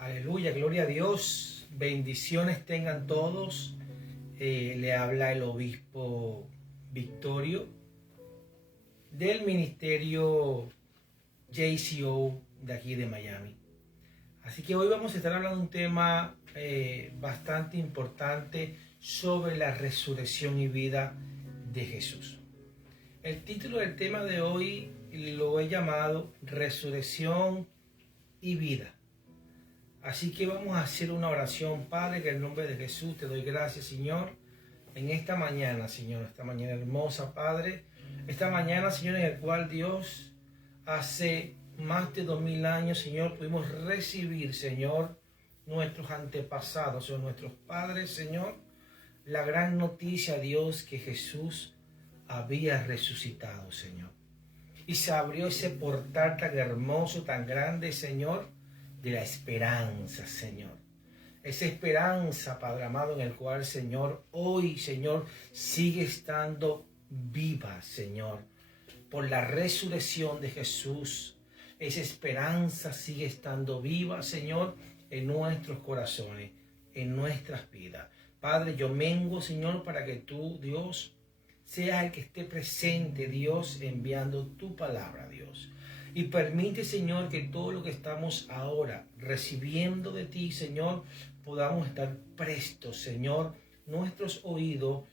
Aleluya, gloria a Dios. Bendiciones tengan todos. Le habla el obispo Victorio del ministerio JCO de aquí de Miami. Así que hoy vamos a estar hablando de un tema bastante importante sobre la resurrección y vida de Jesús. El título del tema de hoy lo he llamado Resurrección y vida. Así que vamos a hacer una oración. Padre, que en el nombre de Jesús te doy gracias, Señor, en esta mañana, Señor, esta mañana hermosa, Padre, esta mañana, Señor, en el cual Dios hace más de 2000 años, Señor, pudimos recibir, Señor, nuestros antepasados o nuestros padres, Señor, la gran noticia, Dios, que Jesús había resucitado, Señor. Y se abrió ese portal tan hermoso, tan grande, Señor, de la esperanza, Señor. Esa esperanza, Padre amado, en el cual, Señor, hoy, Señor, sigue estando viva, Señor, por la resurrección de Jesús. Esa esperanza sigue estando viva, Señor, en nuestros corazones, en nuestras vidas. Padre, yo mengo, Señor, para que tú, Dios, seas el que esté presente, Dios, enviando tu palabra, Dios. Y permite, Señor, que todo lo que estamos ahora recibiendo de ti, Señor, podamos estar prestos, Señor, nuestros oídos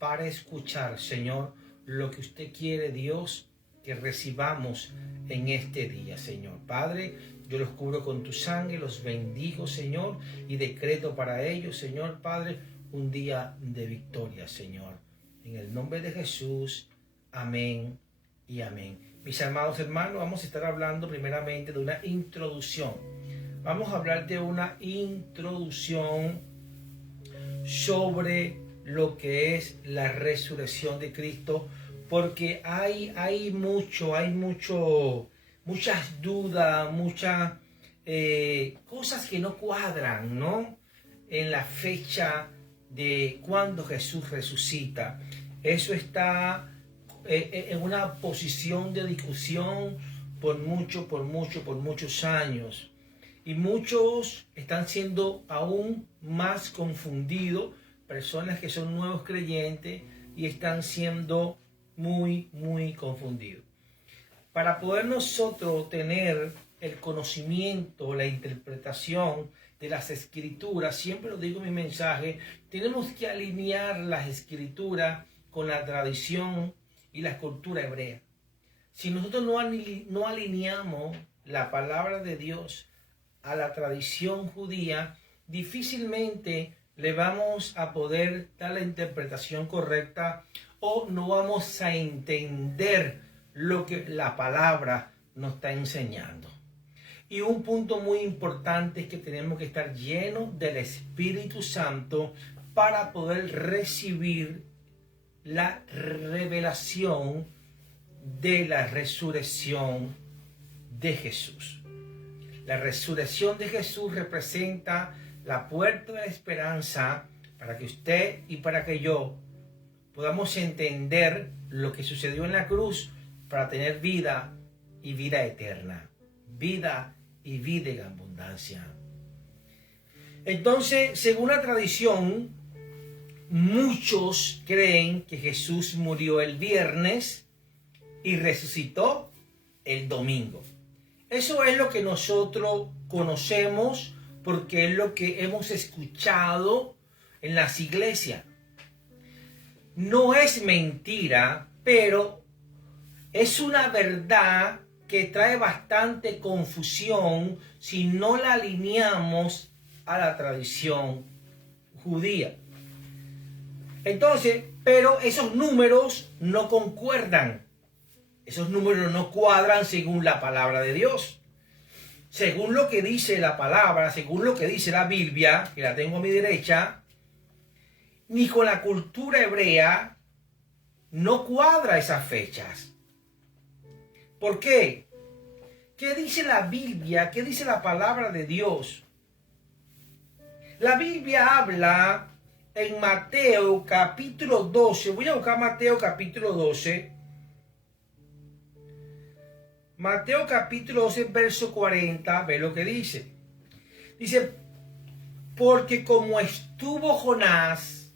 para escuchar, Señor, lo que usted quiere, Dios, que recibamos en este día, Señor. Padre, yo los cubro con tu sangre, los bendigo, Señor, y decreto para ellos, Señor, Padre, un día de victoria, Señor. En el nombre de Jesús, amén y amén. Mis amados hermanos, vamos a estar hablando primeramente de una introducción. Vamos a hablar de una introducción sobre lo que es la resurrección de Cristo, porque hay muchas dudas, muchas cosas que no cuadran, ¿no? En la fecha de cuando Jesús resucita. Eso está en una posición de discusión por muchos años. Y muchos están siendo aún más confundidos, personas que son nuevos creyentes y están siendo muy confundidos. Para poder nosotros tener el conocimiento, la interpretación de las escrituras, siempre lo digo en mi mensaje, tenemos que alinear las escrituras con la tradición y la cultura hebrea. Si nosotros no alineamos la palabra de Dios a la tradición judía, difícilmente le vamos a poder dar la interpretación correcta o no vamos a entender lo que la palabra nos está enseñando. Y un punto muy importante es que tenemos que estar llenos del Espíritu Santo para poder recibir la revelación de la resurrección de Jesús. La resurrección de Jesús representa la puerta de la esperanza para que usted y para que yo podamos entender lo que sucedió en la cruz para tener vida y vida eterna. Vida y vida en abundancia. Entonces, según la tradición, muchos creen que Jesús murió el viernes y resucitó el domingo. Eso es lo que nosotros conocemos porque es lo que hemos escuchado en las iglesias. No es mentira, pero es una verdad que trae bastante confusión si no la alineamos a la tradición judía. Entonces, pero esos números no concuerdan. Esos números no cuadran según la palabra de Dios. Según lo que dice la palabra, según lo que dice la Biblia, que la tengo a mi derecha, ni con la cultura hebrea no cuadra esas fechas. ¿Por qué? ¿Qué dice la Biblia? ¿Qué dice la palabra de Dios? La Biblia habla en Mateo capítulo 12. Voy a buscar Mateo capítulo 12. Mateo capítulo 12, verso 40. Ve lo que dice. Dice, porque como estuvo Jonás,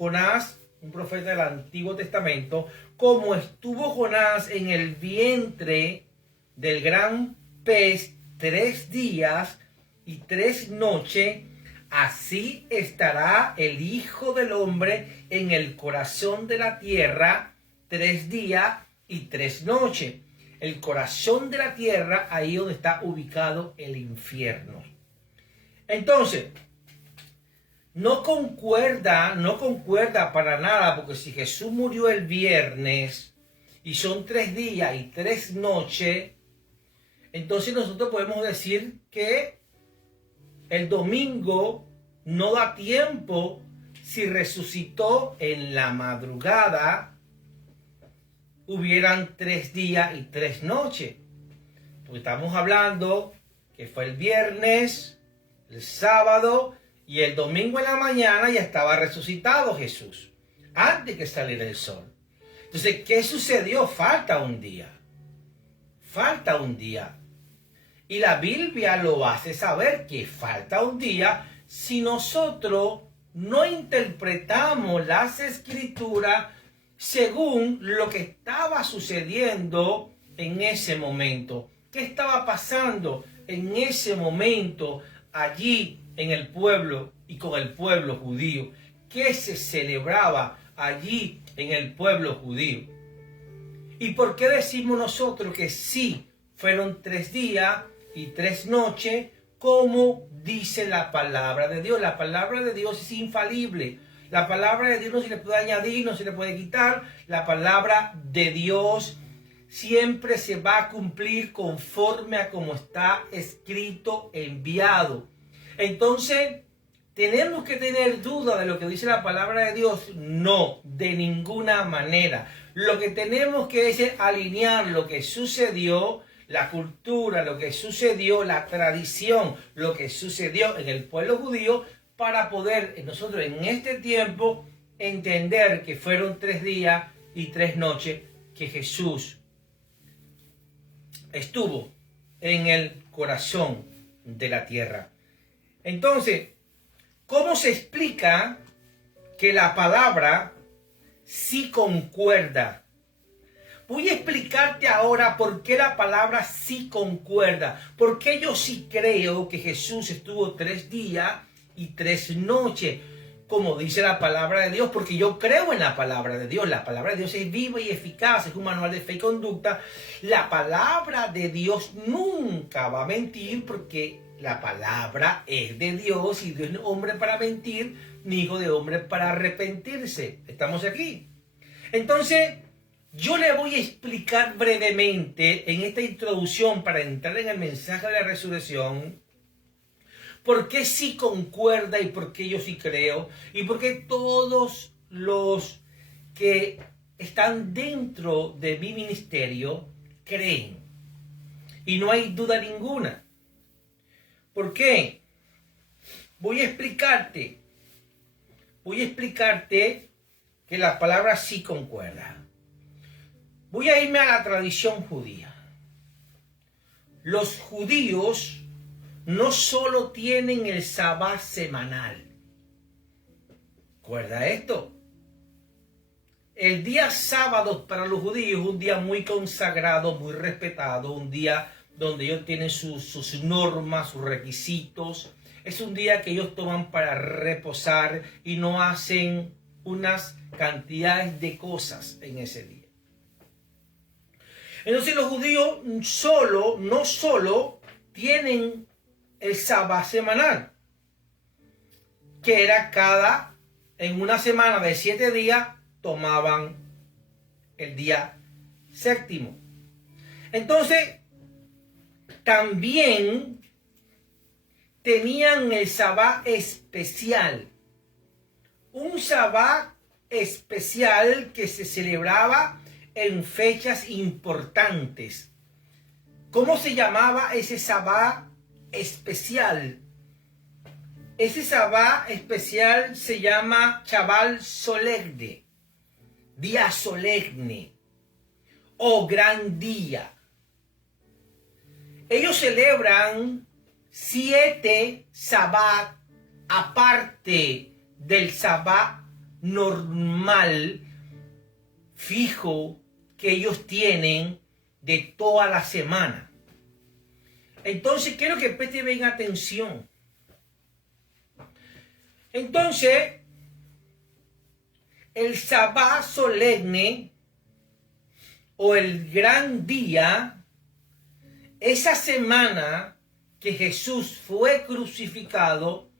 un profeta del Antiguo Testamento, como estuvo Jonás en el vientre del gran pez 3 días y 3 noches, así estará el Hijo del Hombre en el corazón de la tierra 3 días y 3 noches. El corazón de la tierra, ahí donde está ubicado el infierno. Entonces, no concuerda para nada, porque si Jesús murió el viernes y son 3 días y 3 noches, entonces nosotros podemos decir que el domingo no da tiempo si resucitó en la madrugada, hubieran 3 días y 3 noches. Porque estamos hablando que fue el viernes, el sábado y el domingo en la mañana ya estaba resucitado Jesús, antes que saliera el sol. Entonces, ¿qué sucedió? Falta un día. Falta un día. Y la Biblia lo hace saber que falta un día si nosotros no interpretamos las Escrituras según lo que estaba sucediendo en ese momento. ¿Qué estaba pasando en ese momento allí en el pueblo y con el pueblo judío? ¿Qué se celebraba allí en el pueblo judío? ¿Y por qué decimos nosotros que sí fueron 3 días y 3 noches, como dice la palabra de Dios? La palabra de Dios es infalible. La palabra de Dios no se le puede añadir, no se le puede quitar. La palabra de Dios siempre se va a cumplir conforme a como está escrito, enviado. Entonces, ¿tenemos que tener duda de lo que dice la palabra de Dios? No, de ninguna manera. Lo que tenemos que es alinear lo que sucedió, la cultura, lo que sucedió, la tradición, lo que sucedió en el pueblo judío, para poder nosotros en este tiempo entender que fueron 3 días y 3 noches que Jesús estuvo en el corazón de la tierra. Entonces, ¿cómo se explica que la palabra sí concuerda? Voy a explicarte ahora por qué la palabra sí concuerda. Por qué yo sí creo que Jesús estuvo 3 días y 3 noches, como dice la palabra de Dios, porque yo creo en la palabra de Dios. La palabra de Dios es viva y eficaz, es un manual de fe y conducta. La palabra de Dios nunca va a mentir, porque la palabra es de Dios y Dios no es hombre para mentir, ni hijo de hombre para arrepentirse. ¿Estamos aquí? Entonces, yo le voy a explicar brevemente en esta introducción para entrar en el mensaje de la resurrección por qué sí concuerda y por qué yo sí creo y por qué todos los que están dentro de mi ministerio creen. Y no hay duda ninguna. ¿Por qué? Voy a explicarte que la palabra sí concuerda. Voy a irme a la tradición judía. Los judíos no solo tienen el sabbat semanal. ¿Recuerda esto? El día sábado para los judíos es un día muy consagrado, muy respetado, un día donde ellos tienen sus normas, sus requisitos. Es un día que ellos toman para reposar y no hacen unas cantidades de cosas en ese día. Entonces los judíos no solo tienen el sabbat semanal, que era en una semana de 7 días, tomaban el día séptimo. Entonces, también tenían el sabbat especial. Un sabbat especial que se celebraba en fechas importantes. ¿Cómo se llamaba ese sabbat especial? Ese sabbat especial se llama Chaval Solemne, día solemne o gran día. Ellos celebran 7 sabbat aparte del sabbat normal fijo que ellos tienen de toda la semana. Entonces quiero que presten bien atención. Entonces, el sabbat solemne o el gran día, esa semana que Jesús fue crucificado,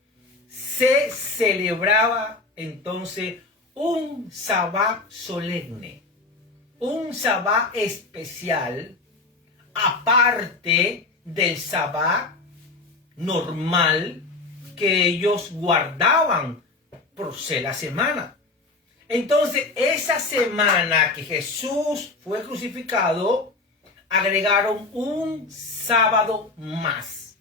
se celebraba entonces un sabbat solemne, un sabbat especial, aparte del sabbat normal que ellos guardaban por ser la semana. Entonces, esa semana que Jesús fue crucificado, agregaron un sábado más,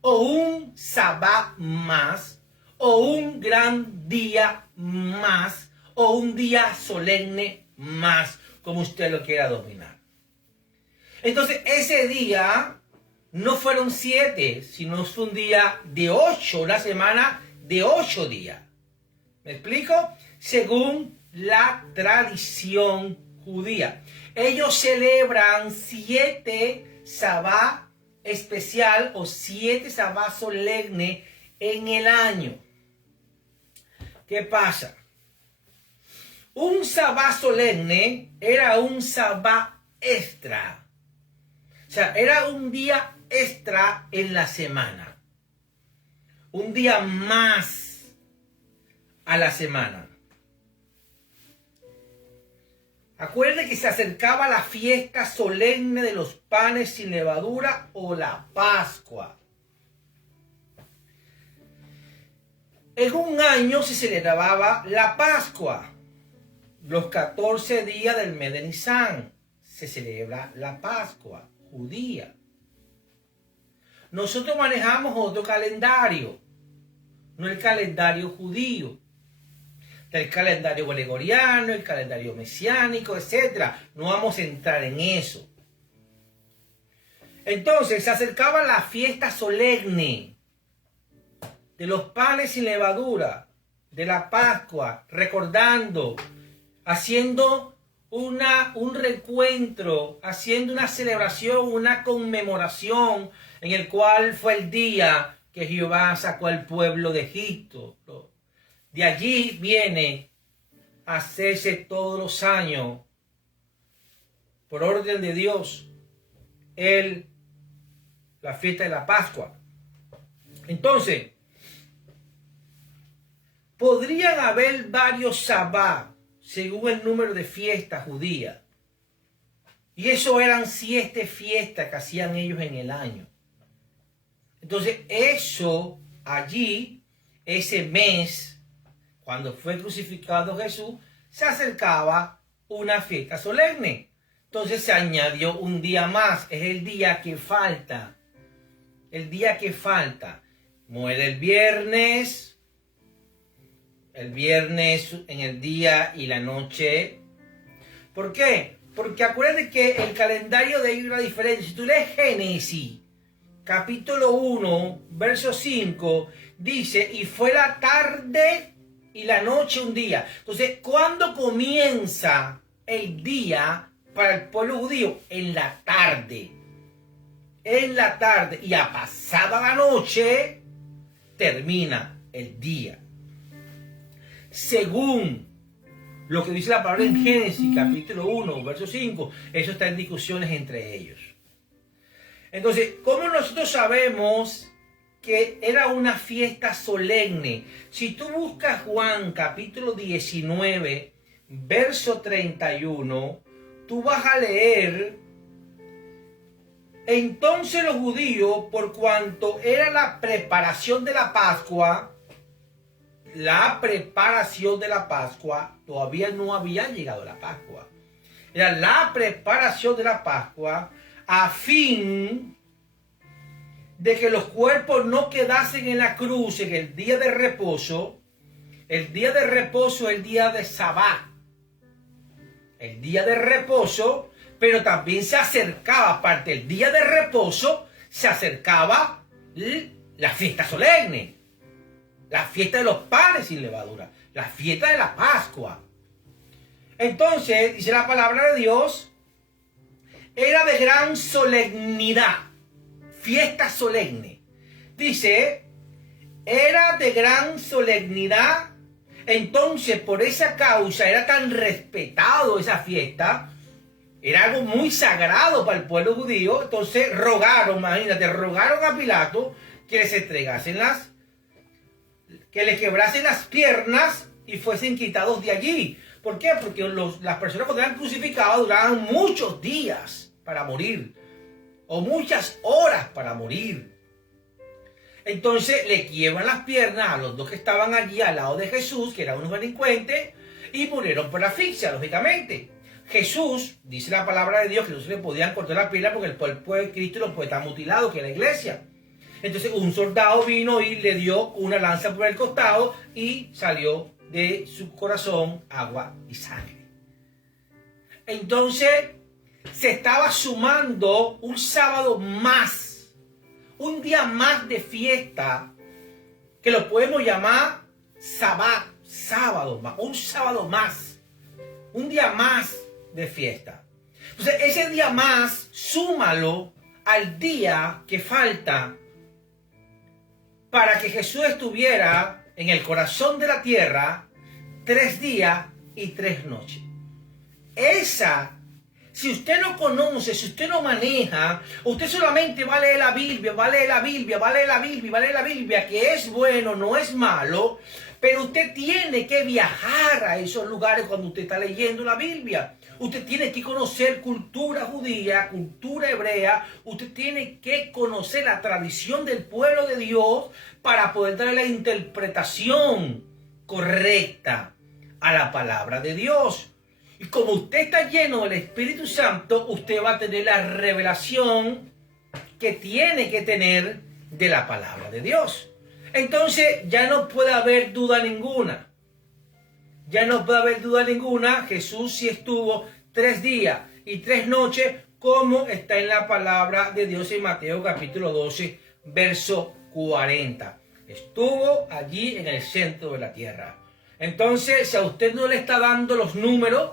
o un sabbat más, o un gran día más, o un día solemne más, como usted lo quiera dominar. Entonces, ese día no fueron 7, sino fue un día de 8, una semana de 8 días. ¿Me explico? Según la tradición judía. Ellos celebran 7 sabbat especial o 7 sabbat solemne en el año. ¿Qué pasa? Un sabbat solemne era un sabbat extra. O sea, era un día extra en la semana. Un día más a la semana. Acuerde que se acercaba la fiesta solemne de los panes sin levadura o la Pascua. En un año se celebraba la Pascua. Los 14 días del mes de Nisan se celebra la Pascua judía. Nosotros manejamos otro calendario, no el calendario judío. El calendario gregoriano, el calendario mesiánico, etc. No vamos a entrar en eso. Entonces se acercaba la fiesta solemne de los panes sin levadura, de la Pascua, recordando, haciendo un recuentro, haciendo una celebración, una conmemoración, en el cual fue el día que Jehová sacó al pueblo de Egipto. De allí viene a hacerse todos los años, por orden de Dios, la fiesta de la Pascua. Entonces, podrían haber varios sabbat según el número de fiestas judías. Y eso eran 7 fiestas que hacían ellos en el año. Entonces, eso allí, ese mes, cuando fue crucificado Jesús, se acercaba una fiesta solemne. Entonces se añadió un día más. Es el día que falta. El día que falta. Muere el viernes. El viernes en el día y la noche. ¿Por qué? Porque acuérdense que el calendario de ellos era diferente. Si tú lees Génesis, capítulo 1, verso 5, dice, y fue la tarde y la noche un día. Entonces, ¿cuándo comienza el día para el pueblo judío? En la tarde. En la tarde. Y a pasada la noche, termina el día. Según lo que dice la palabra en Génesis, capítulo 1, verso 5, eso está en discusiones entre ellos. Entonces, ¿cómo nosotros sabemos que era una fiesta solemne? Si tú buscas Juan capítulo 19, verso 31, tú vas a leer, entonces los judíos, por cuanto era la preparación de la Pascua, todavía no había llegado la Pascua. Era la preparación de la Pascua a fin de que los cuerpos no quedasen en la cruz en el día de reposo. El día de reposo es el día de Sabbat. El día de reposo, pero también se acercaba, aparte del día de reposo, se acercaba la fiesta solemne, la fiesta de los panes sin levadura, la fiesta de la Pascua. Entonces, dice la palabra de Dios, era de gran solemnidad, fiesta solemne. Dice, era de gran solemnidad. Entonces, por esa causa era tan respetado esa fiesta. Era algo muy sagrado para el pueblo judío. Entonces rogaron, imagínate, rogaron a Pilato que les entregasen que le quebrasen las piernas y fuesen quitados de allí. ¿Por qué? Porque las personas cuando eran crucificadas duraban muchos días para morir, o muchas horas para morir. Entonces le quiebran las piernas a los dos que estaban allí al lado de Jesús, que eran unos delincuentes, y murieron por asfixia, lógicamente. Jesús, dice la palabra de Dios, que no se le podían cortar la pierna porque el pueblo de Cristo los puede estar mutilado, que es la iglesia. Entonces un soldado vino y le dio una lanza por el costado y salió de su corazón agua y sangre. Entonces se estaba sumando un sábado más, un día más de fiesta, que lo podemos llamar sábado más, un sábado más, un día más de fiesta. Entonces ese día más, súmalo al día que falta para que Jesús estuviera en el corazón de la tierra 3 días y 3 noches. Si usted no conoce, si usted no maneja, usted solamente va a leer la Biblia, que es bueno, no es malo, pero usted tiene que viajar a esos lugares cuando usted está leyendo la Biblia. Usted tiene que conocer cultura judía, cultura hebrea. Usted tiene que conocer la tradición del pueblo de Dios para poder darle la interpretación correcta a la palabra de Dios. Y como usted está lleno del Espíritu Santo, usted va a tener la revelación que tiene que tener de la palabra de Dios. Entonces ya no puede haber duda ninguna. Ya no puede haber duda ninguna. Jesús sí estuvo 3 días y 3 noches, como está en la palabra de Dios en Mateo capítulo 12, verso 40. Estuvo allí en el centro de la tierra. Entonces, si a usted no le está dando los números,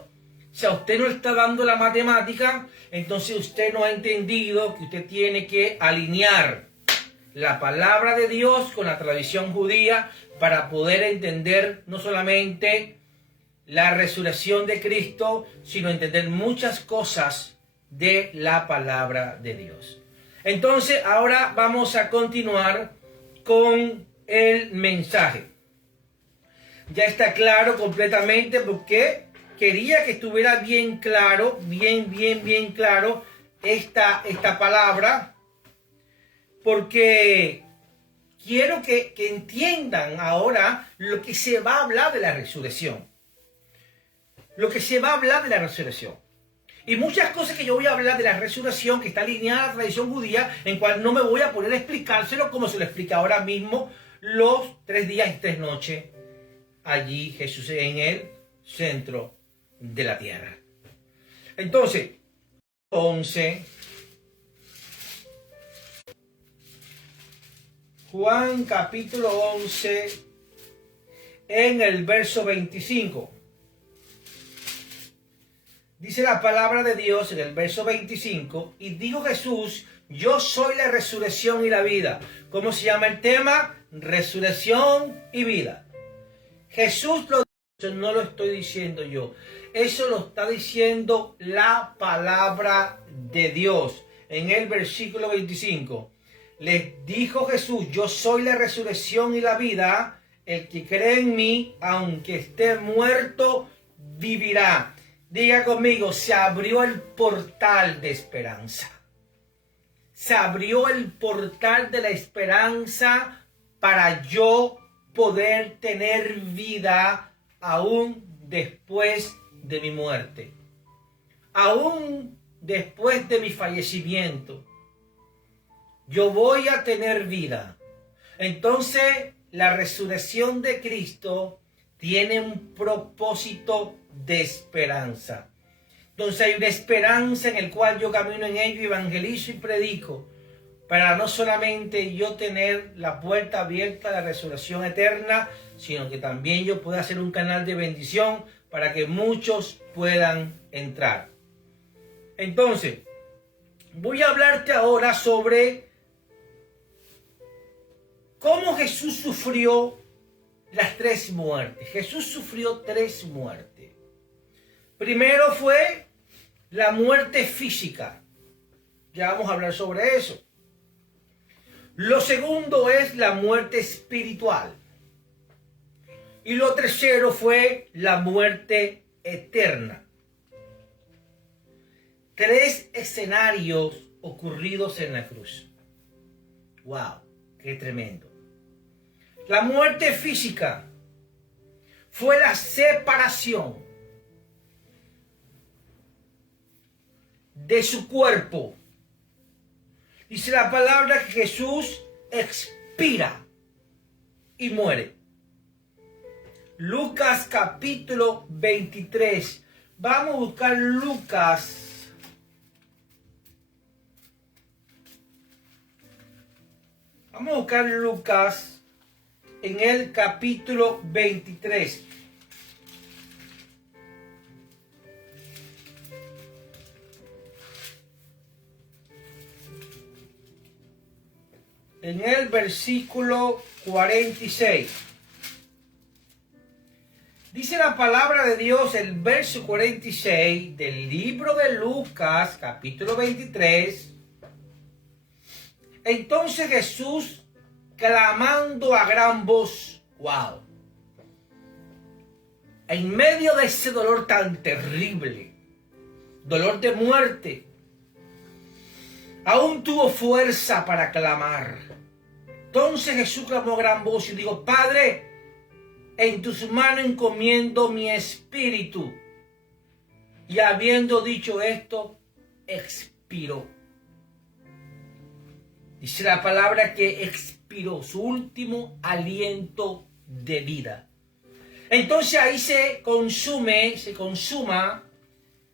si a usted no le está dando la matemática, entonces usted no ha entendido que usted tiene que alinear la palabra de Dios con la tradición judía para poder entender no solamente la resurrección de Cristo, sino entender muchas cosas de la palabra de Dios. Entonces, ahora vamos a continuar con el mensaje. Ya está claro completamente, porque quería que estuviera bien claro, bien claro esta palabra, porque quiero que entiendan ahora lo que se va a hablar de la resurrección. Lo que se va a hablar de la resurrección. Y muchas cosas que yo voy a hablar de la resurrección, que está alineada a la tradición judía, en cual no me voy a poner a explicárselo como se lo explica ahora mismo, los 3 días y 3 noches allí Jesús en el centro de la tierra. Entonces, 11, Juan capítulo 11, en el verso 25. Dice la palabra de Dios en el verso 25, y dijo Jesús, yo soy la resurrección y la vida. ¿Cómo se llama el tema? Resurrección y vida. Jesús lo dice, no lo estoy diciendo yo. Eso lo está diciendo la palabra de Dios. En el versículo 25, les dijo Jesús, yo soy la resurrección y la vida. El que cree en mí, aunque esté muerto, vivirá. Diga conmigo, se abrió el portal de esperanza. Se abrió el portal de la esperanza para yo poder tener vida aún después de mi muerte. Aún después de mi fallecimiento. Yo voy a tener vida. Entonces, la resurrección de Cristo tiene un propósito de esperanza. Entonces hay una esperanza en el cual yo camino en ello, evangelizo y predico para no solamente yo tener la puerta abierta a la resurrección eterna, sino que también yo pueda hacer un canal de bendición para que muchos puedan entrar. Entonces, voy a hablarte ahora sobre cómo Jesús sufrió las 3 muertes. Jesús sufrió 3 muertes. Primero fue la muerte física. Ya vamos a hablar sobre eso. Lo segundo es la muerte espiritual. Y lo tercero fue la muerte eterna. 3 escenarios ocurridos en la cruz. ¡Wow! ¡Qué tremendo! La muerte física fue la separación de su cuerpo. Dice la palabra que Jesús expira y muere. Lucas capítulo 23. Vamos a buscar Lucas. Vamos a buscar Lucas en el capítulo 23. En el versículo 46. Dice la palabra de Dios, el verso 46 del libro de Lucas, capítulo 23. Entonces Jesús, clamando a gran voz, wow, en medio de ese dolor tan terrible, dolor de muerte, aún tuvo fuerza para clamar. Entonces Jesús clamó a gran voz y dijo: Padre, en tus manos encomiendo mi espíritu. Y habiendo dicho esto, expiró. Dice la palabra que expiró su último aliento de vida. Entonces ahí se consuma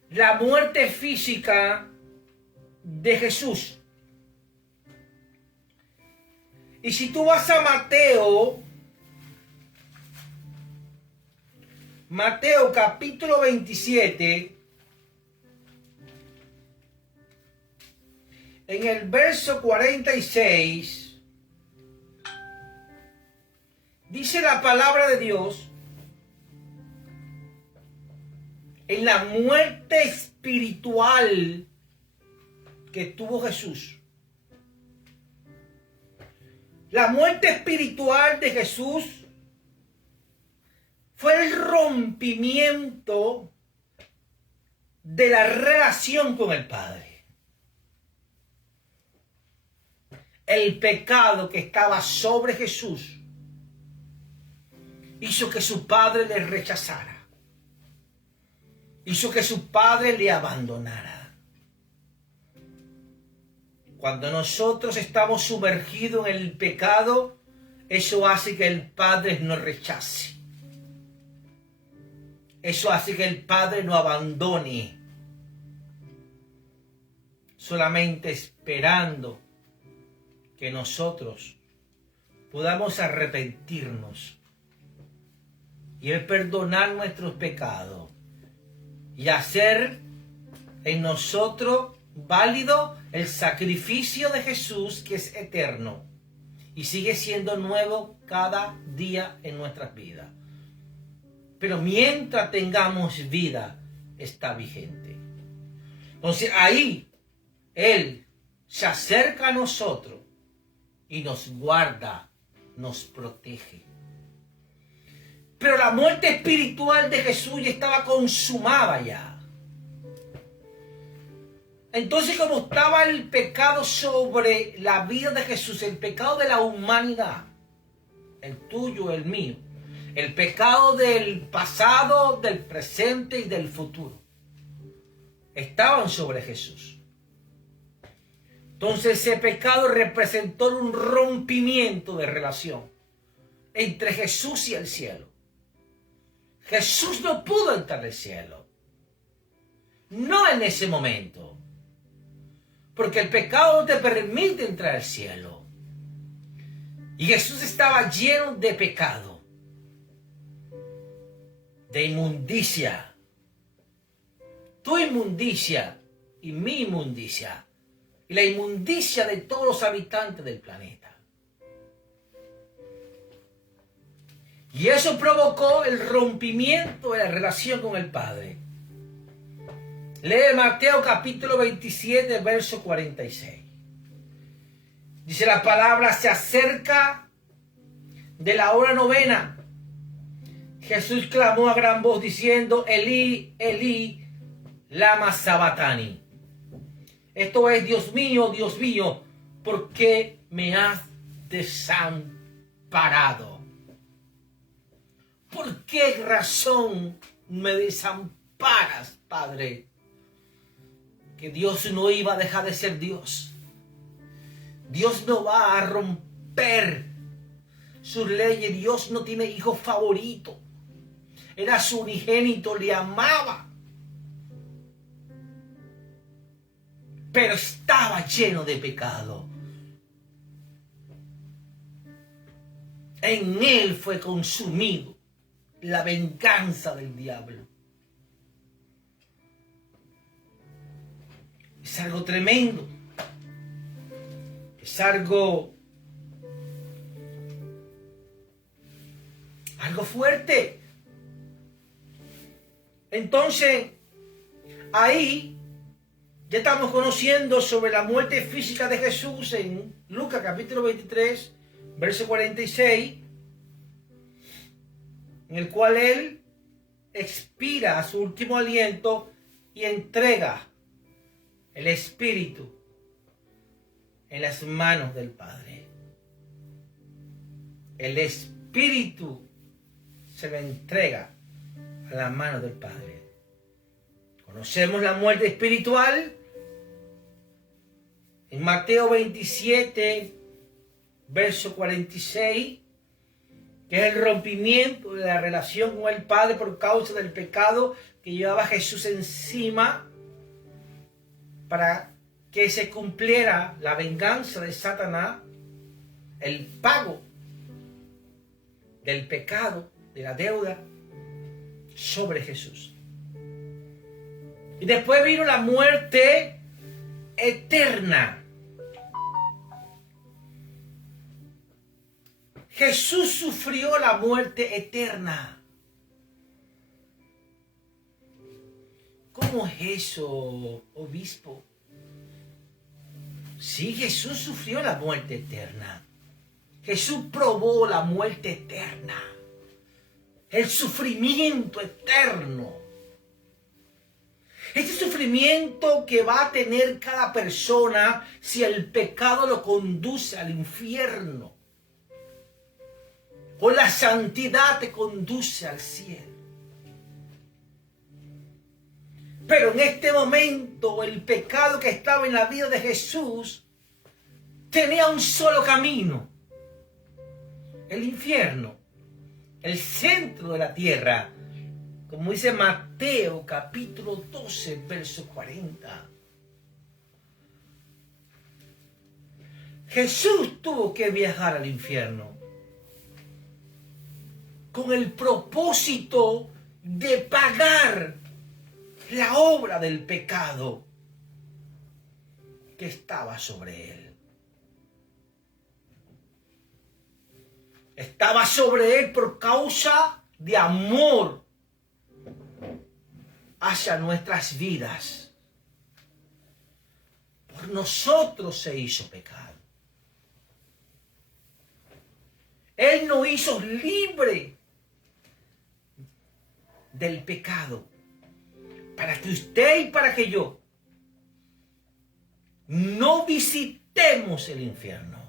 la muerte física de Jesús. Y si tú vas a Mateo capítulo 27, en el verso 46, dice la palabra de Dios, en la muerte espiritual que tuvo Jesús. La muerte espiritual de Jesús fue el rompimiento de la relación con el Padre. El pecado que estaba sobre Jesús hizo que su Padre le rechazara. Hizo que su Padre le abandonara. Cuando nosotros estamos sumergidos en el pecado, eso hace que el Padre nos rechace. Eso hace que el Padre nos abandone. Solamente esperando que nosotros podamos arrepentirnos y Él perdonar nuestros pecados y hacer en nosotros válido el sacrificio de Jesús, que es eterno y sigue siendo nuevo cada día en nuestras vidas. Pero mientras tengamos vida, está vigente. Entonces ahí Él se acerca a nosotros y nos guarda, nos protege. Pero la muerte espiritual de Jesús ya estaba consumada ya. Entonces, como estaba el pecado sobre la vida de Jesús, el pecado de la humanidad, el tuyo, el mío, el pecado del pasado, del presente y del futuro, estaban sobre Jesús. Entonces ese pecado representó un rompimiento de relación entre Jesús y el cielo. Jesús no pudo entrar al cielo. No en ese momento. Porque el pecado no te permite entrar al cielo. Y Jesús estaba lleno de pecado, de inmundicia. Tu inmundicia y mi inmundicia. Y la inmundicia de todos los habitantes del planeta. Y eso provocó el rompimiento de la relación con el Padre. Lee Mateo capítulo 27, verso 46. Dice la palabra: se acerca de la hora novena. Jesús clamó a gran voz diciendo: Elí, Elí, lama sabatani. Esto es: Dios mío, ¿por qué me has desamparado? ¿Por qué razón me desamparas, Padre? Que Dios no iba a dejar de ser Dios. Dios no va a romper sus leyes. Dios no tiene hijo favorito. Era su unigénito, le amaba. Pero estaba lleno de pecado. En él fue consumido la venganza del diablo. Es algo tremendo. Es algo fuerte. Entonces, ahí ya estamos conociendo sobre la muerte física de Jesús en Lucas capítulo 23, verso 46, en el cual él expira su último aliento y entrega el Espíritu en las manos del Padre. El Espíritu se le entrega a las manos del Padre. Conocemos la muerte espiritual en Mateo 27, verso 46, que es el rompimiento de la relación con el Padre por causa del pecado que llevaba Jesús encima, para que se cumpliera la venganza de Satanás, el pago del pecado, de la deuda sobre Jesús. Y después vino la muerte eterna. Jesús sufrió la muerte eterna. ¿Cómo es eso, obispo? Sí, Jesús sufrió la muerte eterna. Jesús probó la muerte eterna. El sufrimiento eterno. Este sufrimiento que va a tener cada persona si el pecado lo conduce al infierno. O la santidad te conduce al cielo. Pero en este momento el pecado que estaba en la vida de Jesús tenía un solo camino. El infierno. El centro de la tierra. Como dice Mateo capítulo 12, verso 40. Jesús tuvo que viajar al infierno con el propósito de pagar la obra del pecado que estaba sobre él. Estaba sobre él por causa de amor hacia nuestras vidas. Por nosotros se hizo pecado. Él nos hizo libre del pecado, para que usted y para que yo no visitemos el infierno.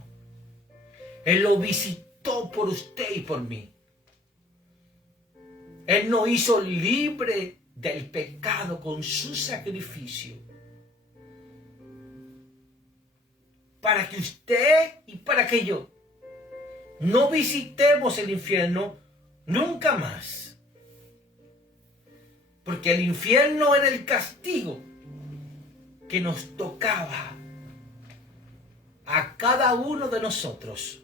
Él lo visitó por usted y por mí. Él nos hizo libre del pecado con su sacrificio, para que usted y para que yo no visitemos el infierno nunca más. Porque el infierno era el castigo que nos tocaba a cada uno de nosotros,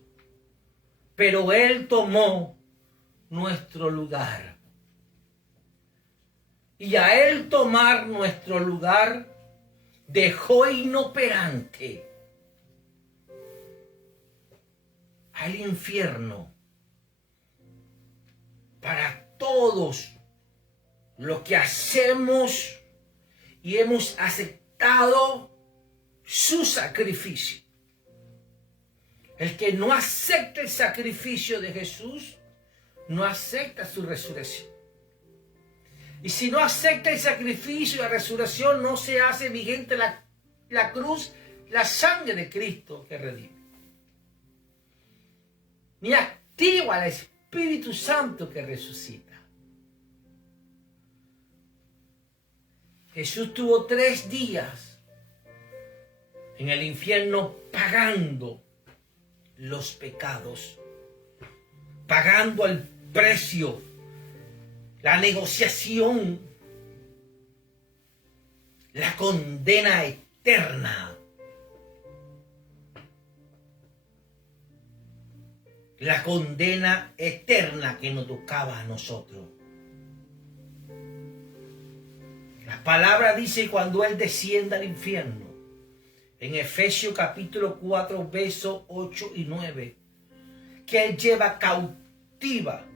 pero Él tomó nuestro lugar. Y a Él tomar nuestro lugar, dejó inoperante al infierno para todos los que hacemos y hemos aceptado su sacrificio. El que no acepta el sacrificio de Jesús, no acepta su resurrección. Y si no acepta el sacrificio y la resurrección, no se hace vigente la cruz, la sangre de Cristo que redime. Ni activa el Espíritu Santo que resucita. Jesús tuvo 3 días en el infierno pagando los pecados, pagando el precio, la negociación, la condena eterna, la condena eterna que nos tocaba a nosotros. La palabra dice cuando Él descienda al infierno, en Efesios capítulo 4, versos 8 y 9, que Él lleva cautiva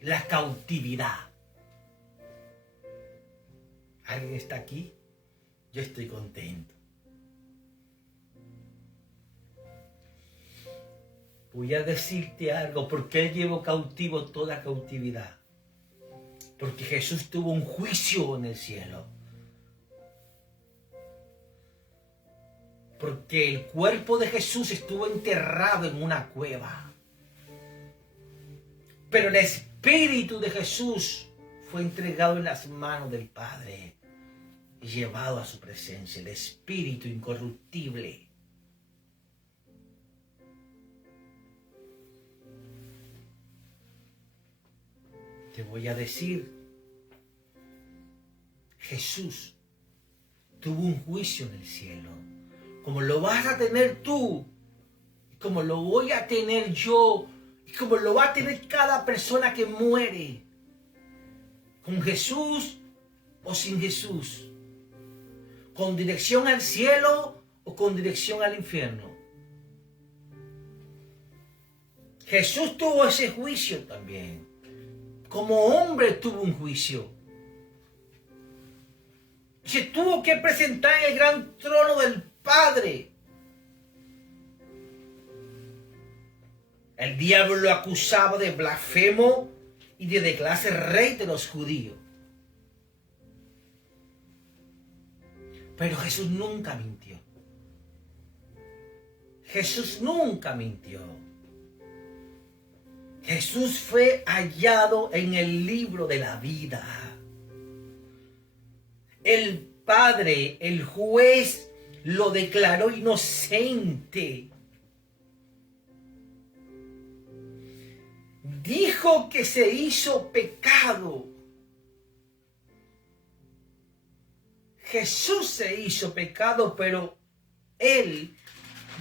la cautividad. ¿Alguien está aquí? Yo estoy contento. Voy a decirte algo, porque Él llevó cautivo toda cautividad. Porque Jesús tuvo un juicio en el cielo. Porque el cuerpo de Jesús estuvo enterrado en una cueva. Pero el Espíritu de Jesús fue entregado en las manos del Padre y llevado a su presencia. El Espíritu incorruptible. Te voy a decir, Jesús tuvo un juicio en el cielo, como lo vas a tener tú, como lo voy a tener yo, y como lo va a tener cada persona que muere, con Jesús o sin Jesús, con dirección al cielo o con dirección al infierno. Jesús tuvo ese juicio también. Como hombre tuvo un juicio. Se tuvo que presentar en el gran trono del Padre. El diablo lo acusaba de blasfemo y de declararse rey de los judíos. Pero Jesús nunca mintió. Jesús nunca mintió. Jesús fue hallado en el libro de la vida. El Padre, el juez, lo declaró inocente. Dijo que se hizo pecado. Jesús se hizo pecado, pero Él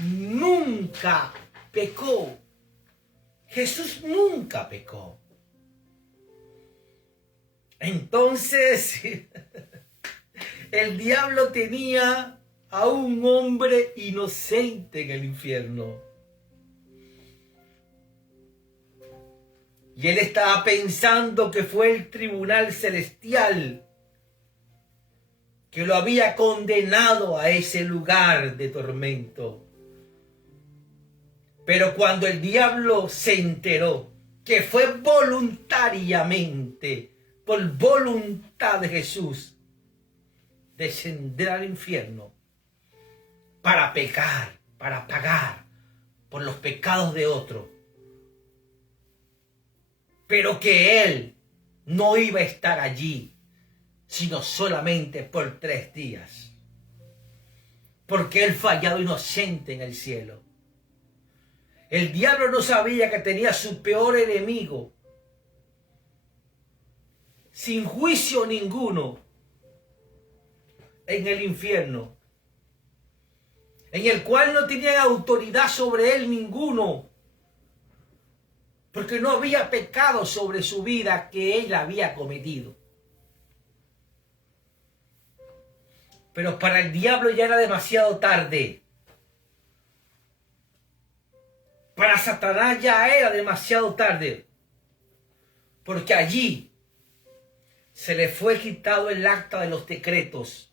nunca pecó. Jesús nunca pecó. Entonces, el diablo tenía a un hombre inocente en el infierno. Y él estaba pensando que fue el tribunal celestial que lo había condenado a ese lugar de tormento. Pero cuando el diablo se enteró que fue voluntariamente, por voluntad de Jesús, descender al infierno para pecar, para pagar por los pecados de otro, pero que Él no iba a estar allí, sino solamente por 3 días, porque Él fallado inocente en el cielo. El diablo no sabía que tenía su peor enemigo, sin juicio ninguno, en el infierno. en el cual no tenían autoridad sobre él ninguno, porque no había pecado sobre su vida que él había cometido. Pero para el diablo ya era demasiado tarde. Para Satanás ya era demasiado tarde, porque allí se le fue quitado el acta de los decretos,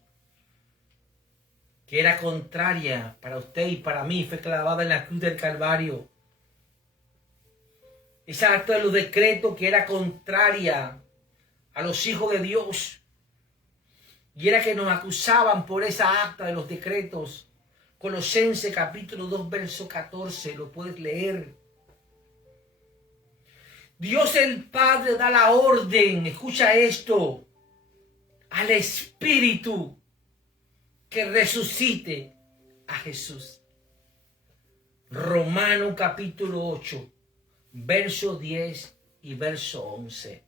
que era contraria para usted y para mí, fue clavada en la cruz del Calvario. Esa acta de los decretos que era contraria a los hijos de Dios, y era que nos acusaban por esa acta de los decretos. Colosenses capítulo 2, verso 14, lo puedes leer. Dios el Padre da la orden, escucha esto, al Espíritu que resucite a Jesús. Romanos capítulo 8, verso 10 y verso 11.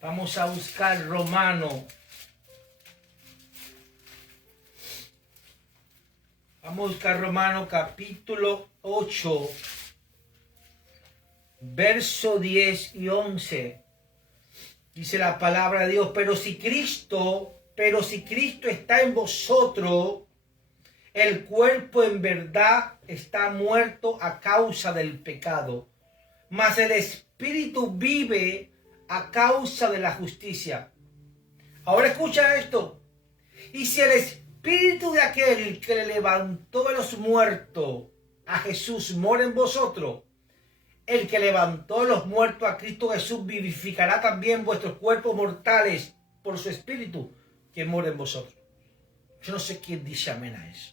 Vamos a buscar Romanos. Vamos a buscar Romanos capítulo 8, verso 10 y 11. Dice la palabra de Dios, pero si Cristo está en vosotros, el cuerpo en verdad está muerto a causa del pecado, mas el Espíritu vive a causa de la justicia. Ahora escucha esto. Y si el Espíritu de aquel que le levantó de los muertos a Jesús mora en vosotros, el que levantó de los muertos a Cristo Jesús vivificará también vuestros cuerpos mortales por su Espíritu que mora en vosotros. Yo no sé quién dice amén a eso.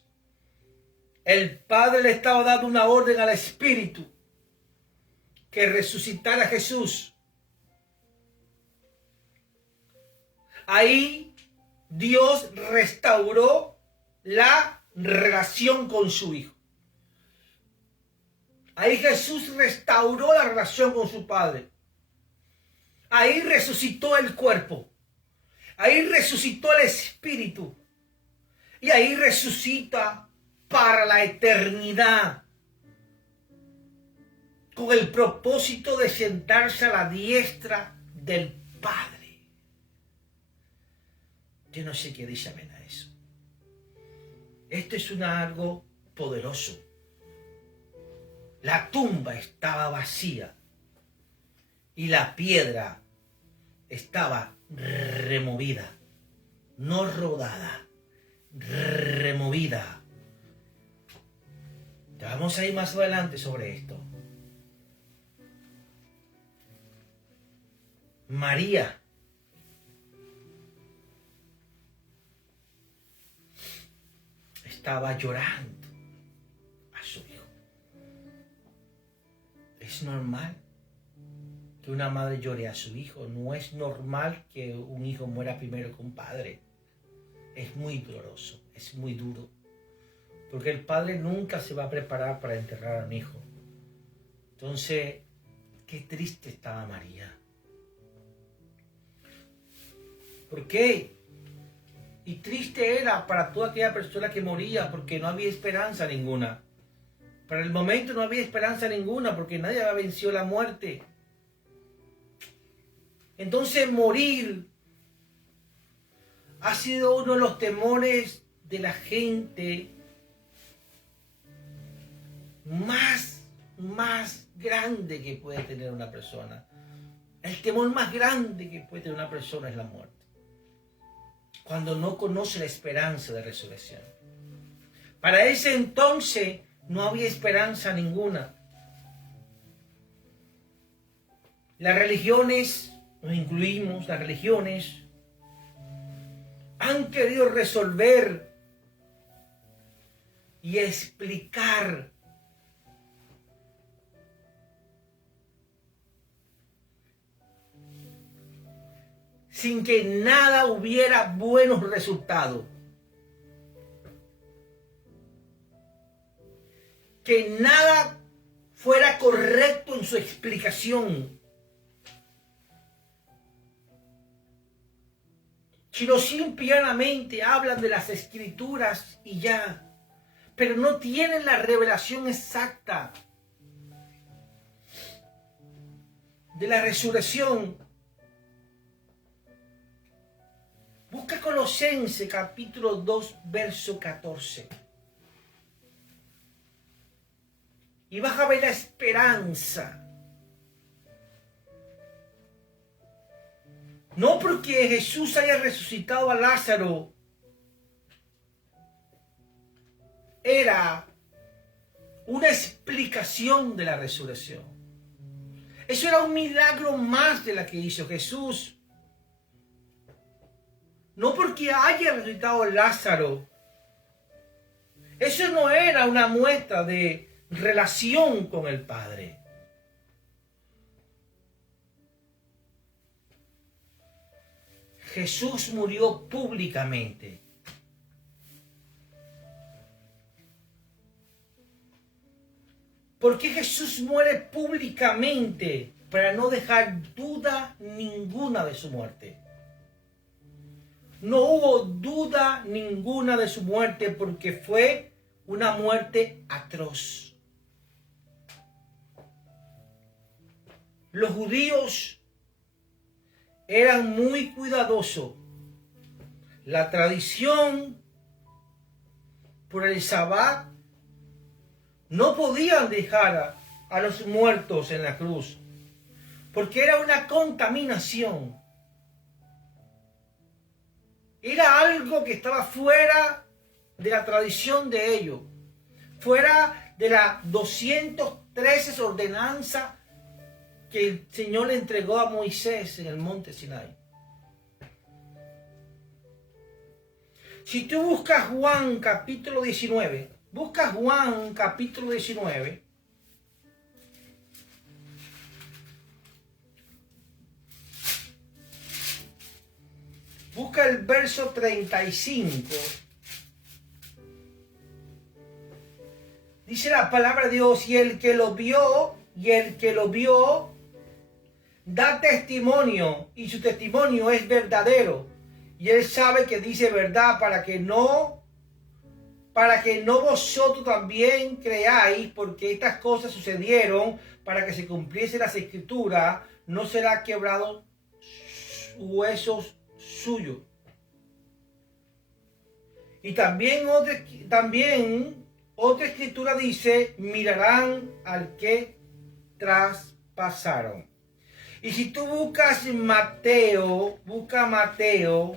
El Padre le estaba dando una orden al Espíritu que resucitara a Jesús. Ahí Dios restauró la relación con su Hijo. Ahí Jesús restauró la relación con su Padre. Ahí resucitó el cuerpo. Ahí resucitó el Espíritu. Y ahí resucita para la eternidad, con el propósito de sentarse a la diestra del Padre. Yo no sé qué dice amén a eso. Esto es algo poderoso. La tumba estaba vacía y la piedra estaba removida, no rodada, removida. Vamos a ir más adelante sobre esto. María estaba llorando a su hijo. Es normal que una madre llore a su hijo. No es normal que un hijo muera primero que un padre. Es muy doloroso, es muy duro. Porque el padre nunca se va a preparar para enterrar a un hijo. Entonces, qué triste estaba María. ¿Por qué? Y triste era para toda aquella persona que moría, porque no había esperanza ninguna. Para el momento no había esperanza ninguna, porque nadie había vencido la muerte. Entonces morir ha sido uno de los temores de la gente más grande que puede tener una persona. El temor más grande que puede tener una persona es la muerte. Cuando no conoce la esperanza de resurrección. Para ese entonces no había esperanza ninguna. Las religiones, nos incluimos, las religiones, han querido resolver y explicar sin que nada hubiera buenos resultados. Que nada fuera correcto en su explicación. Sino simplemente hablan de las escrituras y ya. pero no tienen la revelación exacta de la resurrección. Busca Colosenses capítulo 2, verso 14. Y vas a ver la esperanza. No porque Jesús haya resucitado a Lázaro, era una explicación de la resurrección. Eso era un milagro más de la que hizo Jesús. No porque haya resucitado a Lázaro. Eso no era una muestra de relación con el Padre. Jesús murió públicamente. ¿Por qué Jesús muere públicamente? Para no dejar duda ninguna de su muerte. No hubo duda ninguna de su muerte porque fue una muerte atroz. Los judíos eran muy cuidadosos. La tradición por el Sabbat no podían dejar a los muertos en la cruz porque era una contaminación. Era algo que estaba fuera de la tradición de ellos, fuera de las 213 ordenanzas que el Señor le entregó a Moisés en el monte Sinai. Si tú buscas Juan capítulo 19, busca Juan capítulo 19, busca el verso 35. Dice la palabra de Dios, y el que lo vio da testimonio, y su testimonio es verdadero, y él sabe que dice verdad, para que no vosotros también creáis, porque estas cosas sucedieron para que se cumpliese las escrituras, no será quebrado huesos suyos. Y también otra escritura dice, mirarán al que traspasaron. Y si tú buscas Mateo, busca Mateo,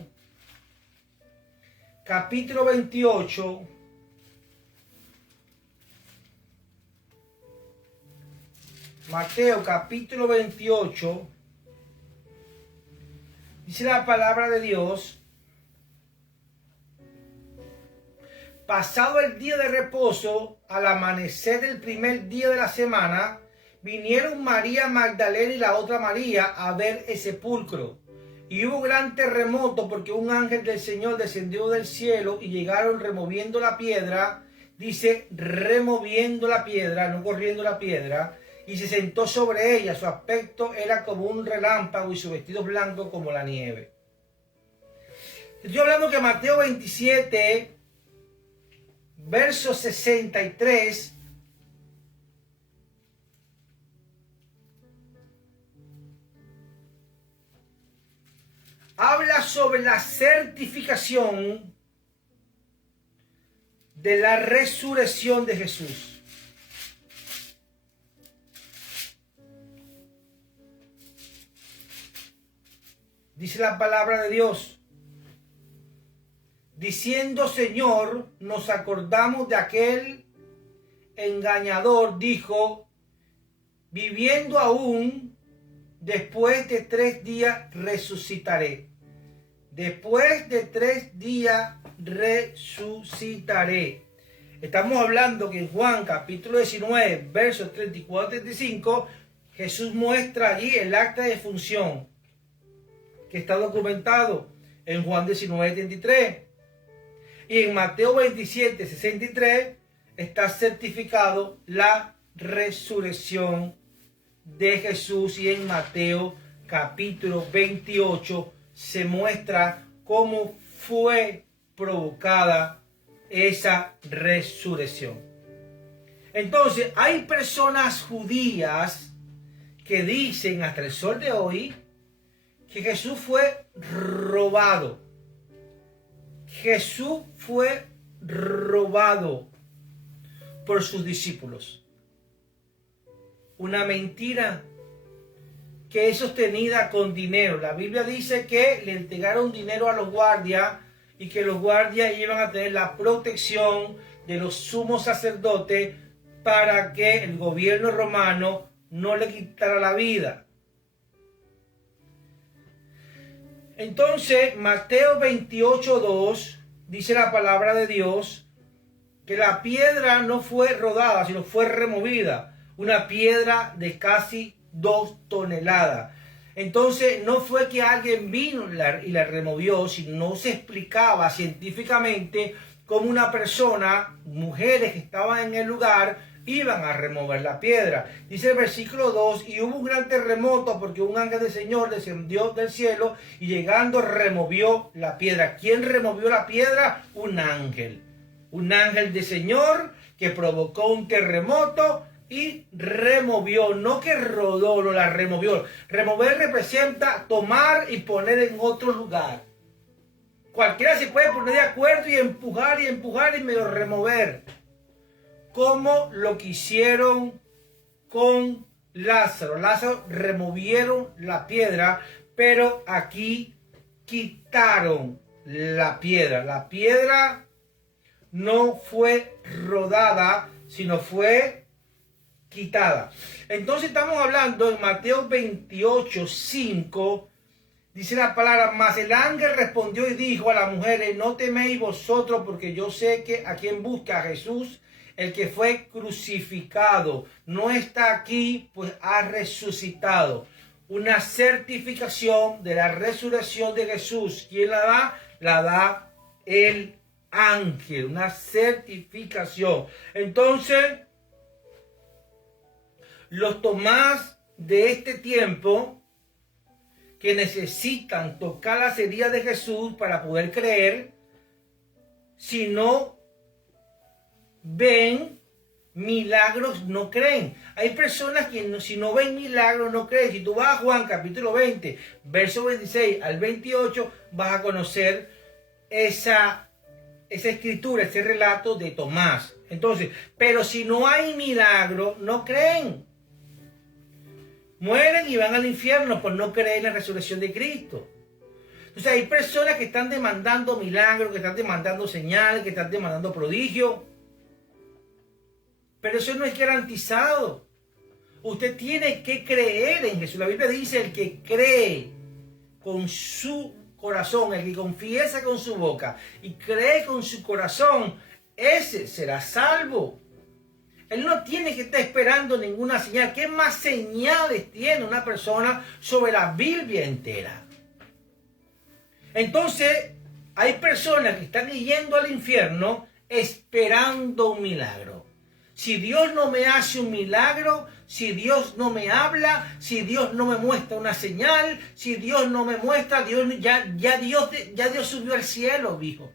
capítulo 28, Mateo capítulo 28, dice la palabra de Dios, pasado el día de reposo, al amanecer del primer día de la semana, vinieron María Magdalena y la otra María a ver el sepulcro. Y hubo gran terremoto porque un ángel del Señor descendió del cielo y llegaron removiendo la piedra. Dice removiendo la piedra, no corriendo la piedra. Y se sentó sobre ella. Su aspecto era como un relámpago y su vestido blanco como la nieve. Estoy hablando que Mateo 27, verso 63... habla sobre la certificación de la resurrección de Jesús. Dice la palabra de Dios, diciendo, Señor, nos acordamos de aquel engañador, dijo, viviendo aún, después de 3 días resucitaré. Después de 3 días resucitaré. Estamos hablando que en Juan capítulo 19, versos 34-35, Jesús muestra allí el acta de función que está documentado en Juan 19:33. Y en Mateo 27:63 está certificado la resurrección de Jesús, y en Mateo capítulo 28 se muestra cómo fue provocada esa resurrección. Entonces, hay personas judías que dicen hasta el sol de hoy que Jesús fue robado. Jesús fue robado por sus discípulos. Una mentira que es sostenida con dinero. La Biblia dice que le entregaron dinero a los guardias y que los guardias iban a tener la protección de los sumos sacerdotes para que el gobierno romano no le quitara la vida. Entonces, Mateo 28:2 dice la palabra de Dios que la piedra no fue rodada, sino fue removida. Una piedra de casi 2 toneladas. Entonces, no fue que alguien vino y la removió, sino no se explicaba científicamente cómo una persona, mujeres que estaban en el lugar, iban a remover la piedra. Dice el versículo 2, y hubo un gran terremoto porque un ángel del Señor descendió del cielo y llegando removió la piedra. ¿Quién removió la piedra? Un ángel. Un ángel del Señor que provocó un terremoto y removió, no que rodó, no la removió. Remover representa tomar y poner en otro lugar. Cualquiera se puede poner de acuerdo y empujar y medio remover. Como lo que hicieron con Lázaro. Lázaro removieron la piedra, pero aquí quitaron la piedra. La piedra no fue rodada, sino fue quitada. Entonces estamos hablando en Mateo 28:5. Dice la palabra, mas el ángel respondió y dijo a las mujeres, no teméis vosotros, porque yo sé que a quien busca a Jesús, el que fue crucificado, no está aquí, pues ha resucitado. Una certificación de la resurrección de Jesús. ¿Quién la da? La da el ángel. Una certificación. Entonces, los Tomás de este tiempo, que necesitan tocar las heridas de Jesús para poder creer, si no ven milagros no creen. Hay personas que si no ven milagros no creen. Si tú vas a Juan capítulo 20, verso 26 al 28, vas a conocer esa escritura, ese relato de Tomás. Entonces, pero si no hay milagro, no creen. Mueren y van al infierno por no creer en la resurrección de Cristo. Entonces hay personas que están demandando milagros, que están demandando señales, que están demandando prodigios. Pero eso no es garantizado. Usted tiene que creer en Jesús. La Biblia dice, el que cree con su corazón, el que confiesa con su boca y cree con su corazón, ese será salvo. Él no tiene que estar esperando ninguna señal. ¿Qué más señales tiene una persona sobre la Biblia entera? Entonces, hay personas que están yendo al infierno esperando un milagro. Si Dios no me hace un milagro, si Dios no me habla, si Dios no me muestra una señal, si Dios no me muestra, ya Dios subió al cielo, hijo.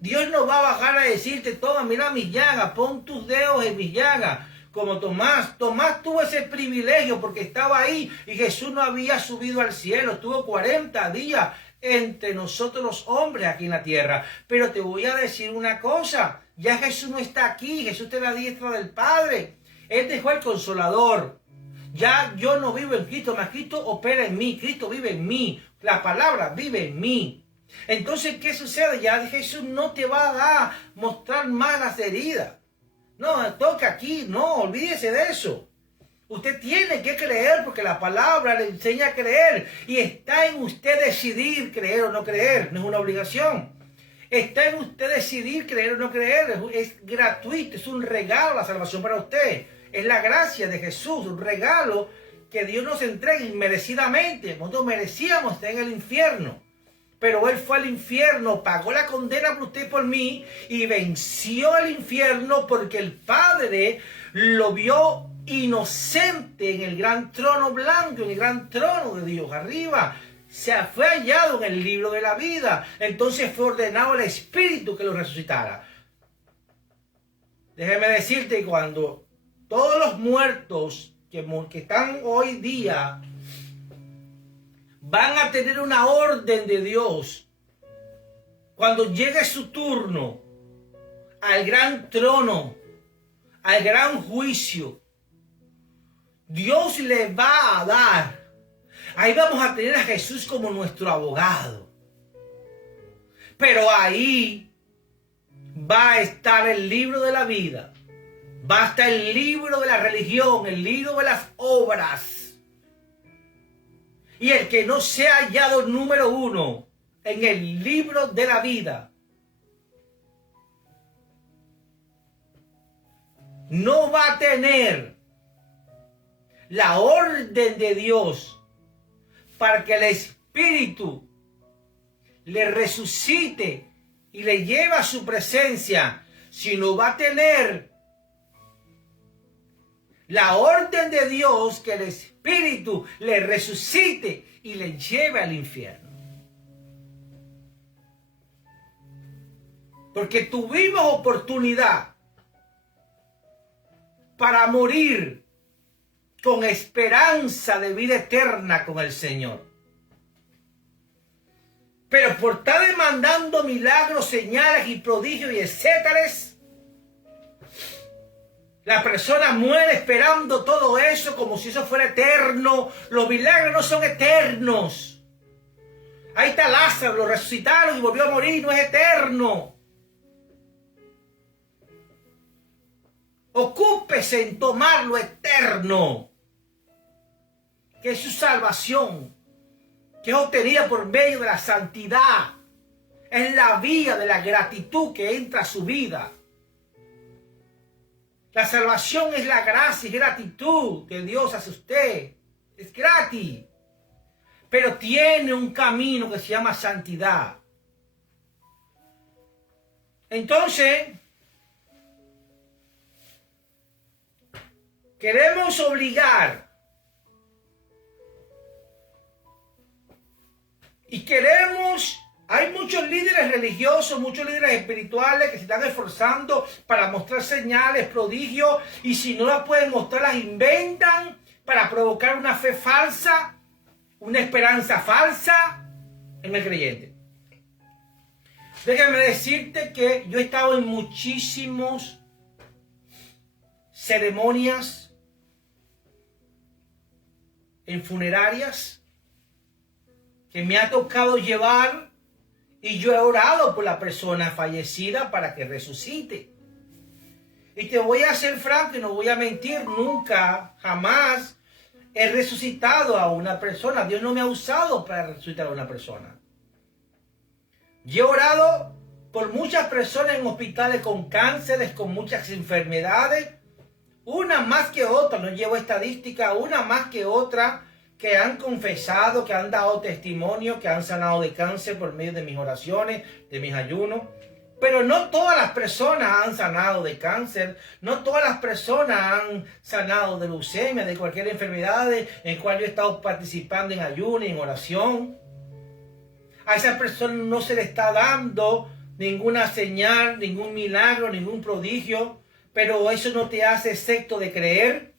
Dios no va a bajar a decirte, toma, mira mis llagas, pon tus dedos en mis llagas. Como Tomás tuvo ese privilegio porque estaba ahí y Jesús no había subido al cielo. Estuvo 40 días entre nosotros los hombres aquí en la tierra. Pero te voy a decir una cosa, ya Jesús no está aquí, Jesús está a la diestra del Padre. Él dejó el Consolador. Ya yo no vivo en Cristo, mas Cristo opera en mí, Cristo vive en mí, la palabra vive en mí. Entonces, ¿qué sucede? Ya Jesús no te va a mostrar más las heridas. No, toca aquí, no, olvídese de eso. Usted tiene que creer porque la palabra le enseña a creer. Y está en usted decidir creer o no creer, no es una obligación. Está en usted decidir creer o no creer, es gratuito, es un regalo la salvación para usted. Es la gracia de Jesús, un regalo que Dios nos entrega inmerecidamente. Nosotros merecíamos estar en el infierno. Pero Él fue al infierno, pagó la condena por usted y por mí y venció el infierno porque el Padre lo vio inocente en el gran trono blanco, en el gran trono de Dios arriba. Se fue hallado en el libro de la vida. Entonces fue ordenado al Espíritu que lo resucitara. Déjeme decirte, cuando todos los muertos que están hoy día van a tener una orden de Dios, cuando llegue su turno al gran trono, al gran juicio, Dios les va a dar. Ahí vamos a tener a Jesús como nuestro abogado. Pero ahí va a estar el libro de la vida. Va a estar el libro de la religión, el libro de las obras. Y el que no sea hallado número 1 en el libro de la vida, no va a tener la orden de Dios para que el Espíritu le resucite y le lleve a su presencia, sino va a tener la orden de Dios que el Espíritu le resucite y le lleve al infierno. Porque tuvimos oportunidad para morir con esperanza de vida eterna con el Señor. Pero por estar demandando milagros, señales y prodigios y etcétera, la persona muere esperando todo eso como si eso fuera eterno. Los milagros no son eternos. Ahí está Lázaro, lo resucitaron y volvió a morir, no es eterno. Ocúpese en tomar lo eterno, que es su salvación, que es obtenida por medio de la santidad. Es la vía de la gratitud que entra a su vida. La salvación es la gracia y gratitud que Dios hace a usted. Es gratis. Pero tiene un camino que se llama santidad. Entonces, queremos obligar y queremos. Hay muchos líderes religiosos, muchos líderes espirituales que se están esforzando para mostrar señales, prodigios, y si no las pueden mostrar, las inventan para provocar una fe falsa, una esperanza falsa en el creyente. Déjame decirte que yo he estado en muchísimas ceremonias, en funerarias, que me ha tocado llevar. Y yo he orado por la persona fallecida para que resucite. Y te voy a ser franco y no voy a mentir, nunca, jamás he resucitado a una persona. Dios no me ha usado para resucitar a una persona. Yo he orado por muchas personas en hospitales con cánceres, con muchas enfermedades, una más que otra, no llevo estadística, una más que otra, que han confesado, que han dado testimonio, que han sanado de cáncer por medio de mis oraciones, de mis ayunos. Pero no todas las personas han sanado de cáncer, no todas las personas han sanado de leucemia, de cualquier enfermedad en cual yo he estado participando en ayuno y en oración. A esa persona no se le está dando ninguna señal, ningún milagro, ningún prodigio, pero eso no te hace excepto de creer.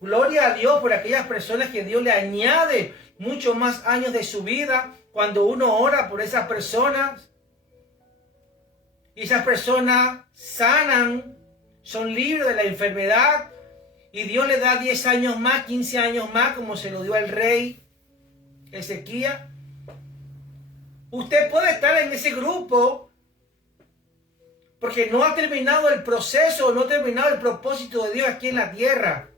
Gloria a Dios por aquellas personas que Dios le añade muchos más años de su vida cuando uno ora por esas personas. Y esas personas sanan, son libres de la enfermedad y Dios le da 10 años más, 15 años más, como se lo dio al rey Ezequías. Usted puede estar en ese grupo porque no ha terminado el proceso, no ha terminado el propósito de Dios aquí en la tierra.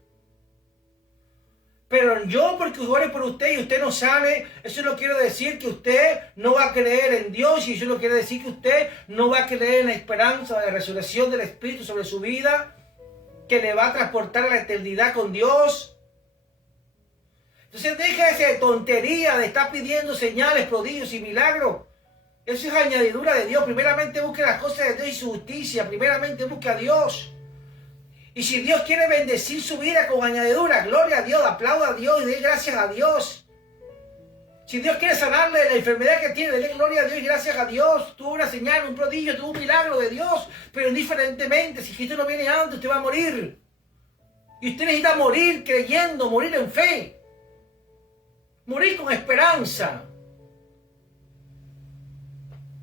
Pero yo, porque ore por usted y usted no sale, eso no quiere decir que usted no va a creer en Dios, y eso no quiere decir que usted no va a creer en la esperanza de la resurrección del Espíritu sobre su vida, que le va a transportar a la eternidad con Dios. Entonces déjese de tontería de estar pidiendo señales, prodigios y milagros. Eso es añadidura de Dios. Primeramente busque las cosas de Dios y su justicia. Primeramente busque a Dios. Y si Dios quiere bendecir su vida con añadidura, gloria a Dios, aplauda a Dios y dé gracias a Dios. Si Dios quiere sanarle la enfermedad que tiene, dele gloria a Dios y gracias a Dios. Tuvo una señal, un prodigio, tuvo un milagro de Dios. Pero indiferentemente, si Cristo no viene antes, usted va a morir. Y usted necesita morir creyendo, morir en fe. Morir con esperanza.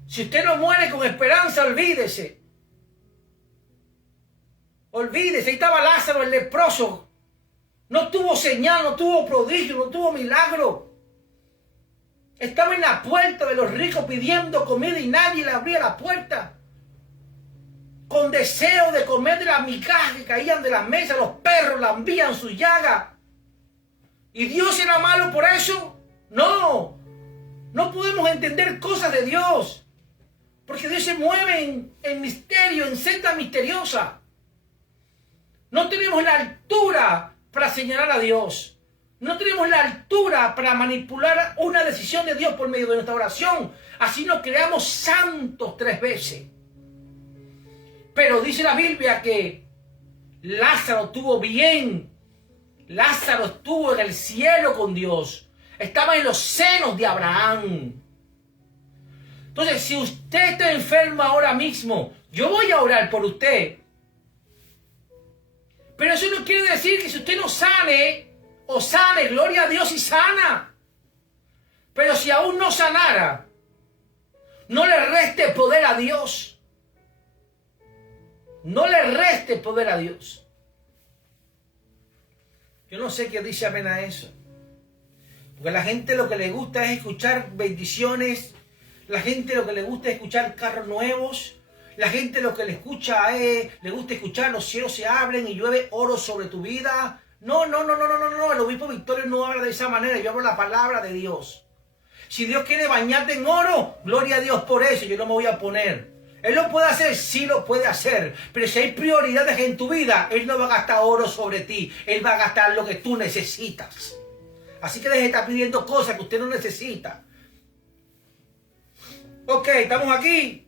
Si usted no muere con esperanza, olvídese. Olvídese, ahí estaba Lázaro, el leproso. No tuvo señal, no tuvo prodigio, no tuvo milagro. Estaba en la puerta de los ricos pidiendo comida y nadie le abría la puerta. Con deseo de comer de las migajas que caían de las mesas, los perros lambían sus llagas. ¿Y Dios era malo por eso? No. No podemos entender cosas de Dios. Porque Dios se mueve en misterio, en senda misteriosa. No tenemos la altura para señalar a Dios. No tenemos la altura para manipular una decisión de Dios por medio de nuestra oración. Así nos creamos santos 3 veces. Pero dice la Biblia que Lázaro estuvo bien. Lázaro estuvo en el cielo con Dios. Estaba en los senos de Abraham. Entonces, si usted está enfermo ahora mismo, yo voy a orar por usted. Pero eso no quiere decir que si usted no sane, o sane, gloria a Dios y sana. Pero si aún no sanara, no le reste poder a Dios. No le reste poder a Dios. Yo no sé qué dice amén a eso. Porque a la gente lo que le gusta es escuchar bendiciones. La gente lo que le gusta es escuchar carros nuevos. La gente lo que le gusta escuchar los cielos se abren y llueve oro sobre tu vida. No. El obispo Victorio no habla de esa manera. Yo hablo la palabra de Dios. Si Dios quiere bañarte en oro, gloria a Dios por eso. Yo no me voy a poner. Él lo puede hacer, sí lo puede hacer. Pero si hay prioridades en tu vida, Él no va a gastar oro sobre ti. Él va a gastar lo que tú necesitas. Así que deje de estar pidiendo cosas que usted no necesita. Ok, estamos aquí.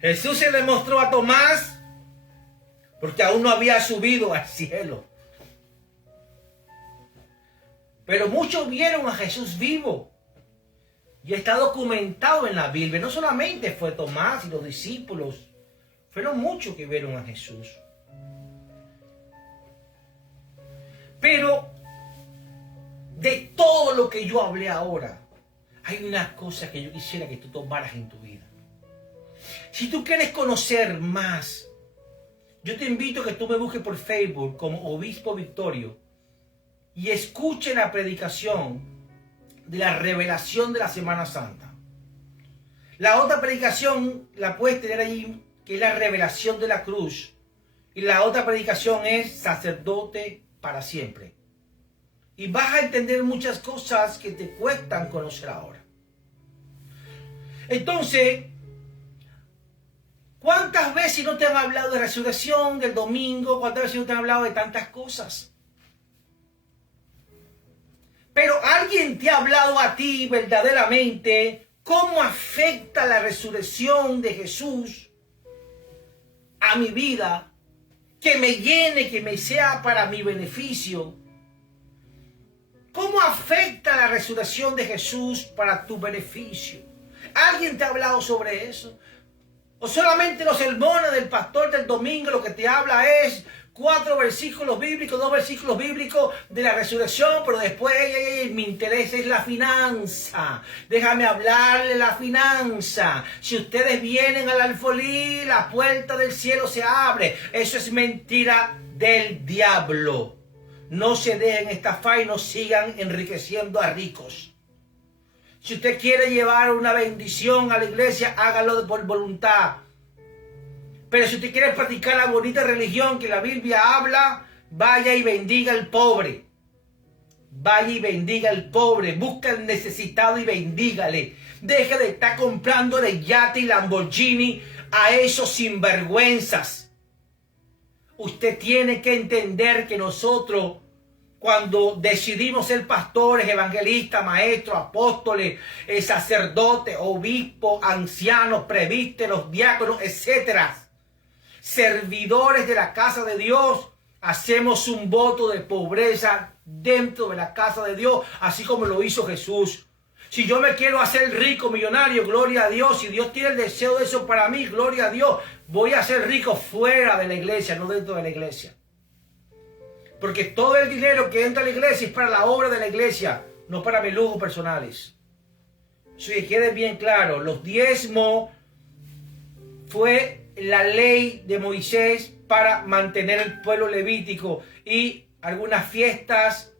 Jesús se demostró a Tomás porque aún no había subido al cielo. Pero muchos vieron a Jesús vivo. Y está documentado en la Biblia. No solamente fue Tomás y los discípulos. Fueron muchos que vieron a Jesús. Pero de todo lo que yo hablé ahora, hay una cosa que yo quisiera que tú tomaras en tu vida. Si tú quieres conocer más, yo te invito a que tú me busques por Facebook como Obispo Victorio y escuche la predicación de la revelación de la Semana Santa. La otra predicación la puedes tener allí, que es la revelación de la cruz. Y la otra predicación es sacerdote para siempre. Y vas a entender muchas cosas que te cuestan conocer ahora. Entonces, ¿cuántas veces no te han hablado de resurrección, del domingo? ¿Cuántas veces no te han hablado de tantas cosas? Pero alguien te ha hablado a ti verdaderamente cómo afecta la resurrección de Jesús a mi vida, que me llene, que me sea para mi beneficio. ¿Cómo afecta la resurrección de Jesús para tu beneficio? ¿Alguien te ha hablado sobre eso? ¿O solamente los sermones del pastor del domingo lo que te habla es 4 versículos bíblicos, 2 versículos bíblicos de la resurrección, pero después mi interés es la finanza? Déjame hablarle de la finanza. Si ustedes vienen al alfolí, la puerta del cielo se abre. Eso es mentira del diablo. No se dejen estafar y no sigan enriqueciendo a ricos. Si usted quiere llevar una bendición a la iglesia, hágalo por voluntad. Pero si usted quiere practicar la bonita religión que la Biblia habla, vaya y bendiga al pobre. Vaya y bendiga al pobre. Busca al necesitado y bendígale. Deje de estar comprándole yate y Lamborghini a esos sinvergüenzas. Usted tiene que entender que nosotros, cuando decidimos ser pastores, evangelistas, maestros, apóstoles, sacerdotes, obispos, ancianos, presbíteros, diáconos, etcétera, servidores de la casa de Dios, hacemos un voto de pobreza dentro de la casa de Dios, así como lo hizo Jesús. Si yo me quiero hacer rico, millonario, gloria a Dios. Si Dios tiene el deseo de eso para mí, gloria a Dios. Voy a ser rico fuera de la iglesia, no dentro de la iglesia. Porque todo el dinero que entra a la iglesia es para la obra de la iglesia, no para mis lujos personales. Eso que quede bien claro. Los diezmos fue la ley de Moisés para mantener el pueblo levítico y algunas fiestas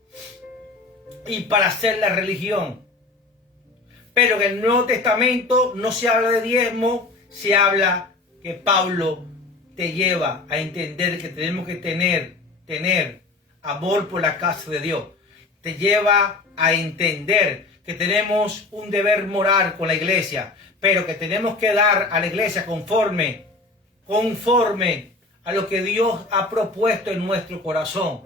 y para hacer la religión. Pero en el Nuevo Testamento no se habla de diezmo, se habla que Pablo te lleva a entender que tenemos que tener amor por la casa de Dios. Te lleva a entender que tenemos un deber moral con la iglesia, pero que tenemos que dar a la iglesia conforme a lo que Dios ha propuesto en nuestro corazón.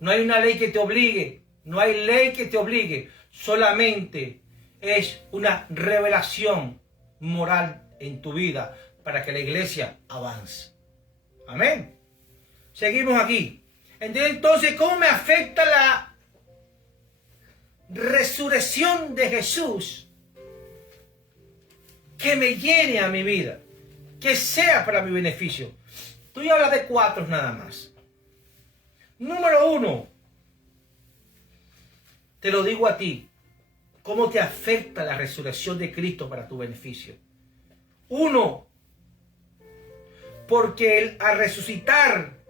No hay una ley que te obligue, no hay ley que te obligue, solamente es una revelación moral en tu vida para que la iglesia avance. Amén. Seguimos aquí. Entonces, ¿cómo me afecta la resurrección de Jesús? Que me llene a mi vida, que sea para mi beneficio. Tú ya hablas de 4 nada más. Número 1, te lo digo a ti, ¿cómo te afecta la resurrección de Cristo para tu beneficio? 1, porque Él al resucitar,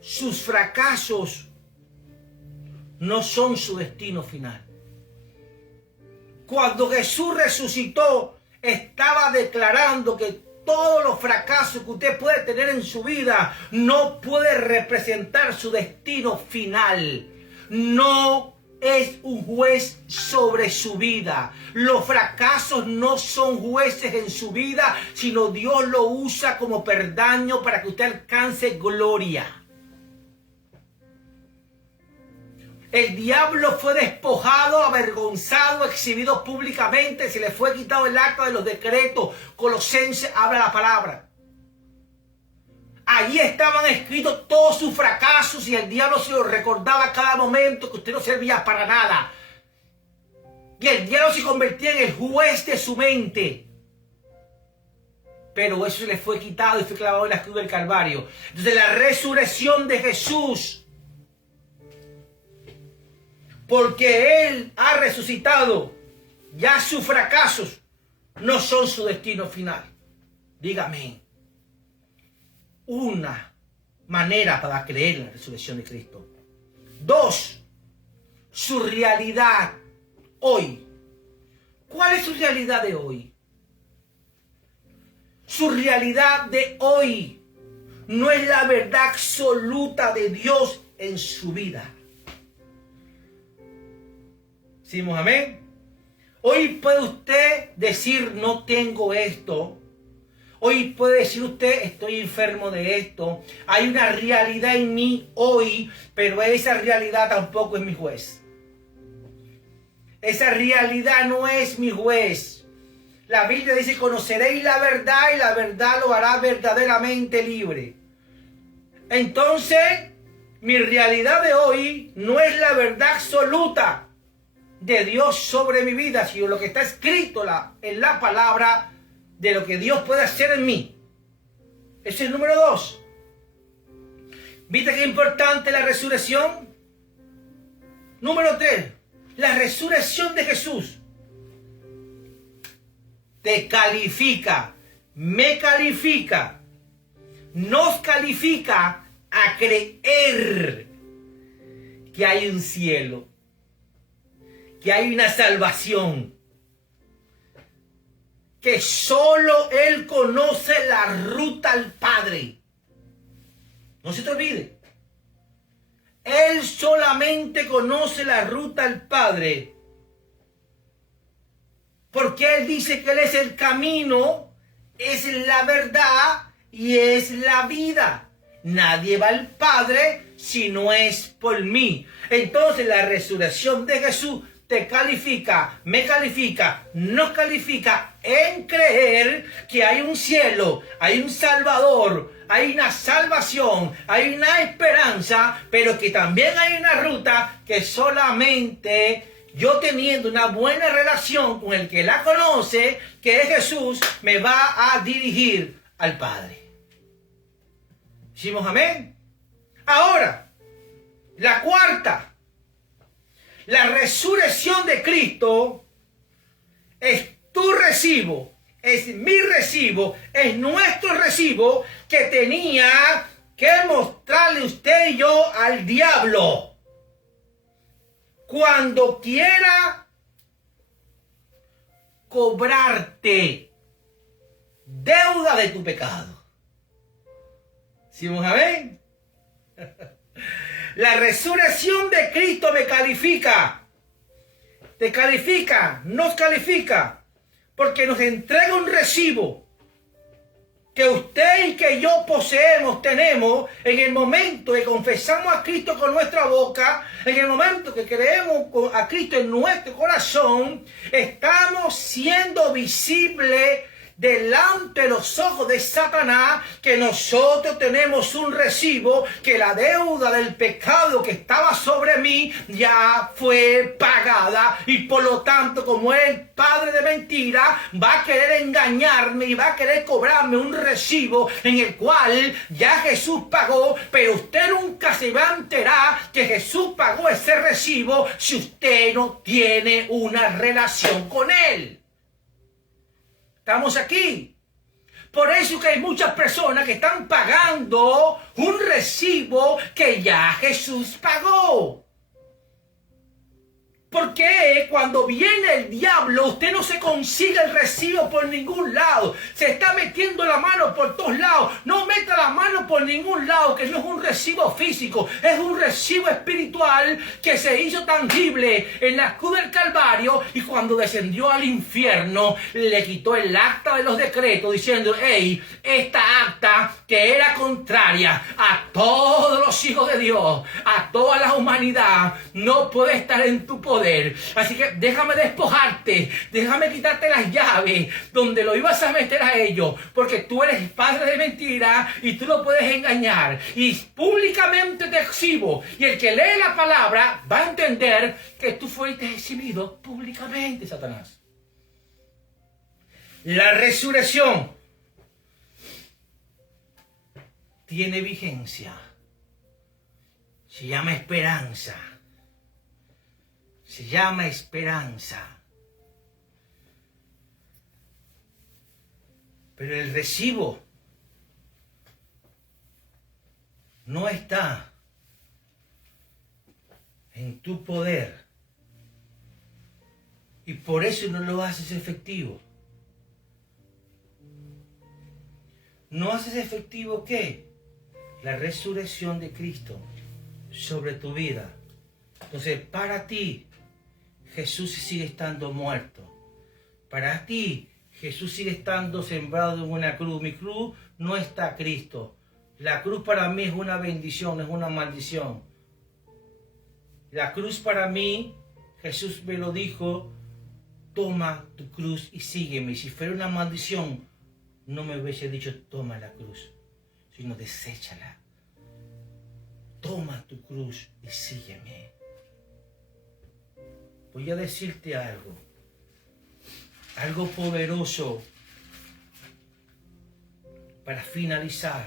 sus fracasos no son su destino final. Cuando Jesús resucitó, estaba declarando que todos los fracasos que usted puede tener en su vida no puede representar su destino final. No es un juez sobre su vida. Los fracasos no son jueces en su vida, sino Dios lo usa como perdaño para que usted alcance gloria. El diablo fue despojado, avergonzado, exhibido públicamente. Se le fue quitado el acta de los decretos. Colosenses habla la palabra. Allí estaban escritos todos sus fracasos y el diablo se los recordaba a cada momento que usted no servía para nada. Y el diablo se convertía en el juez de su mente. Pero eso se le fue quitado y fue clavado en la cruz del Calvario. Entonces la resurrección de Jesús, porque Él ha resucitado, ya sus fracasos no son su destino final. Dígame, una manera para creer en la resurrección de Cristo. 2, su realidad hoy. ¿Cuál es su realidad de hoy? Su realidad de hoy no es la verdad absoluta de Dios en su vida. ¿Decimos amén? Hoy puede usted decir no tengo esto. Hoy puede decir usted estoy enfermo de esto. Hay una realidad en mí hoy, pero esa realidad tampoco es mi juez. Esa realidad no es mi juez. La Biblia dice conoceréis la verdad y la verdad lo hará verdaderamente libre. Entonces, mi realidad de hoy no es la verdad absoluta de Dios sobre mi vida, sino lo que está escrito en la palabra de lo que Dios puede hacer en mí. Ese es el número 2. ¿Viste qué importante la resurrección? Número 3. La resurrección de Jesús te califica, me califica, nos califica a creer que hay un cielo, que hay una salvación, que solo Él conoce la ruta al Padre. No se te olvide. Él solamente conoce la ruta al Padre. Porque Él dice que Él es el camino, es la verdad y es la vida. Nadie va al Padre si no es por mí. Entonces la resurrección de Jesús te califica, me califica, nos califica en creer que hay un cielo, hay un Salvador, hay una salvación, hay una esperanza, pero que también hay una ruta que solamente yo teniendo una buena relación con el que la conoce, que es Jesús, me va a dirigir al Padre. ¿Decimos amén? Ahora, la cuarta, la resurrección de Cristo es tu recibo, es mi recibo, es nuestro recibo que tenía que mostrarle usted y yo al diablo. Cuando quiera cobrarte deuda de tu pecado. ¿Decimos amén? La resurrección de Cristo me califica. Te califica, nos califica, porque nos entrega un recibo que usted y que yo poseemos, tenemos, en el momento que confesamos a Cristo con nuestra boca, en el momento que creemos a Cristo en nuestro corazón, estamos siendo visibles delante de los ojos de Satanás, que nosotros tenemos un recibo, que la deuda del pecado que estaba sobre mí ya fue pagada, y por lo tanto, como el padre de mentira, va a querer engañarme y va a querer cobrarme un recibo en el cual ya Jesús pagó, pero usted nunca se va a enterar que Jesús pagó ese recibo si usted no tiene una relación con Él. Estamos aquí. Por eso que hay muchas personas que están pagando un recibo que ya Jesús pagó. Porque cuando viene el diablo, usted no se consigue el recibo por ningún lado. Se está metiendo la mano por todos lados. No meta la mano por ningún lado, que no es un recibo físico. Es un recibo espiritual que se hizo tangible en la cruz del Calvario. Y cuando descendió al infierno, le quitó el acta de los decretos diciendo, hey, esta acta que era contraria a todos los hijos de Dios, a toda la humanidad, no puede estar en tu poder. Así que déjame despojarte, déjame quitarte las llaves donde lo ibas a meter a ellos, porque tú eres padre de mentira y tú lo puedes engañar, y públicamente te exhibo, y el que lee la palabra va a entender que tú fuiste exhibido públicamente, Satanás. La resurrección tiene vigencia, se llama esperanza. Se llama esperanza. Pero el recibo no está en tu poder. Y por eso no lo haces efectivo. ¿No haces efectivo qué? La resurrección de Cristo sobre tu vida. Entonces, para ti, Jesús sigue estando muerto. Para ti, Jesús sigue estando sembrado en una cruz. Mi cruz no está Cristo. La cruz para mí es una bendición, no es una maldición. La cruz para mí, Jesús me lo dijo, toma tu cruz y sígueme. Si fuera una maldición, no me hubiese dicho toma la cruz, sino deséchala. Toma tu cruz y sígueme. Voy a decirte algo poderoso para finalizar,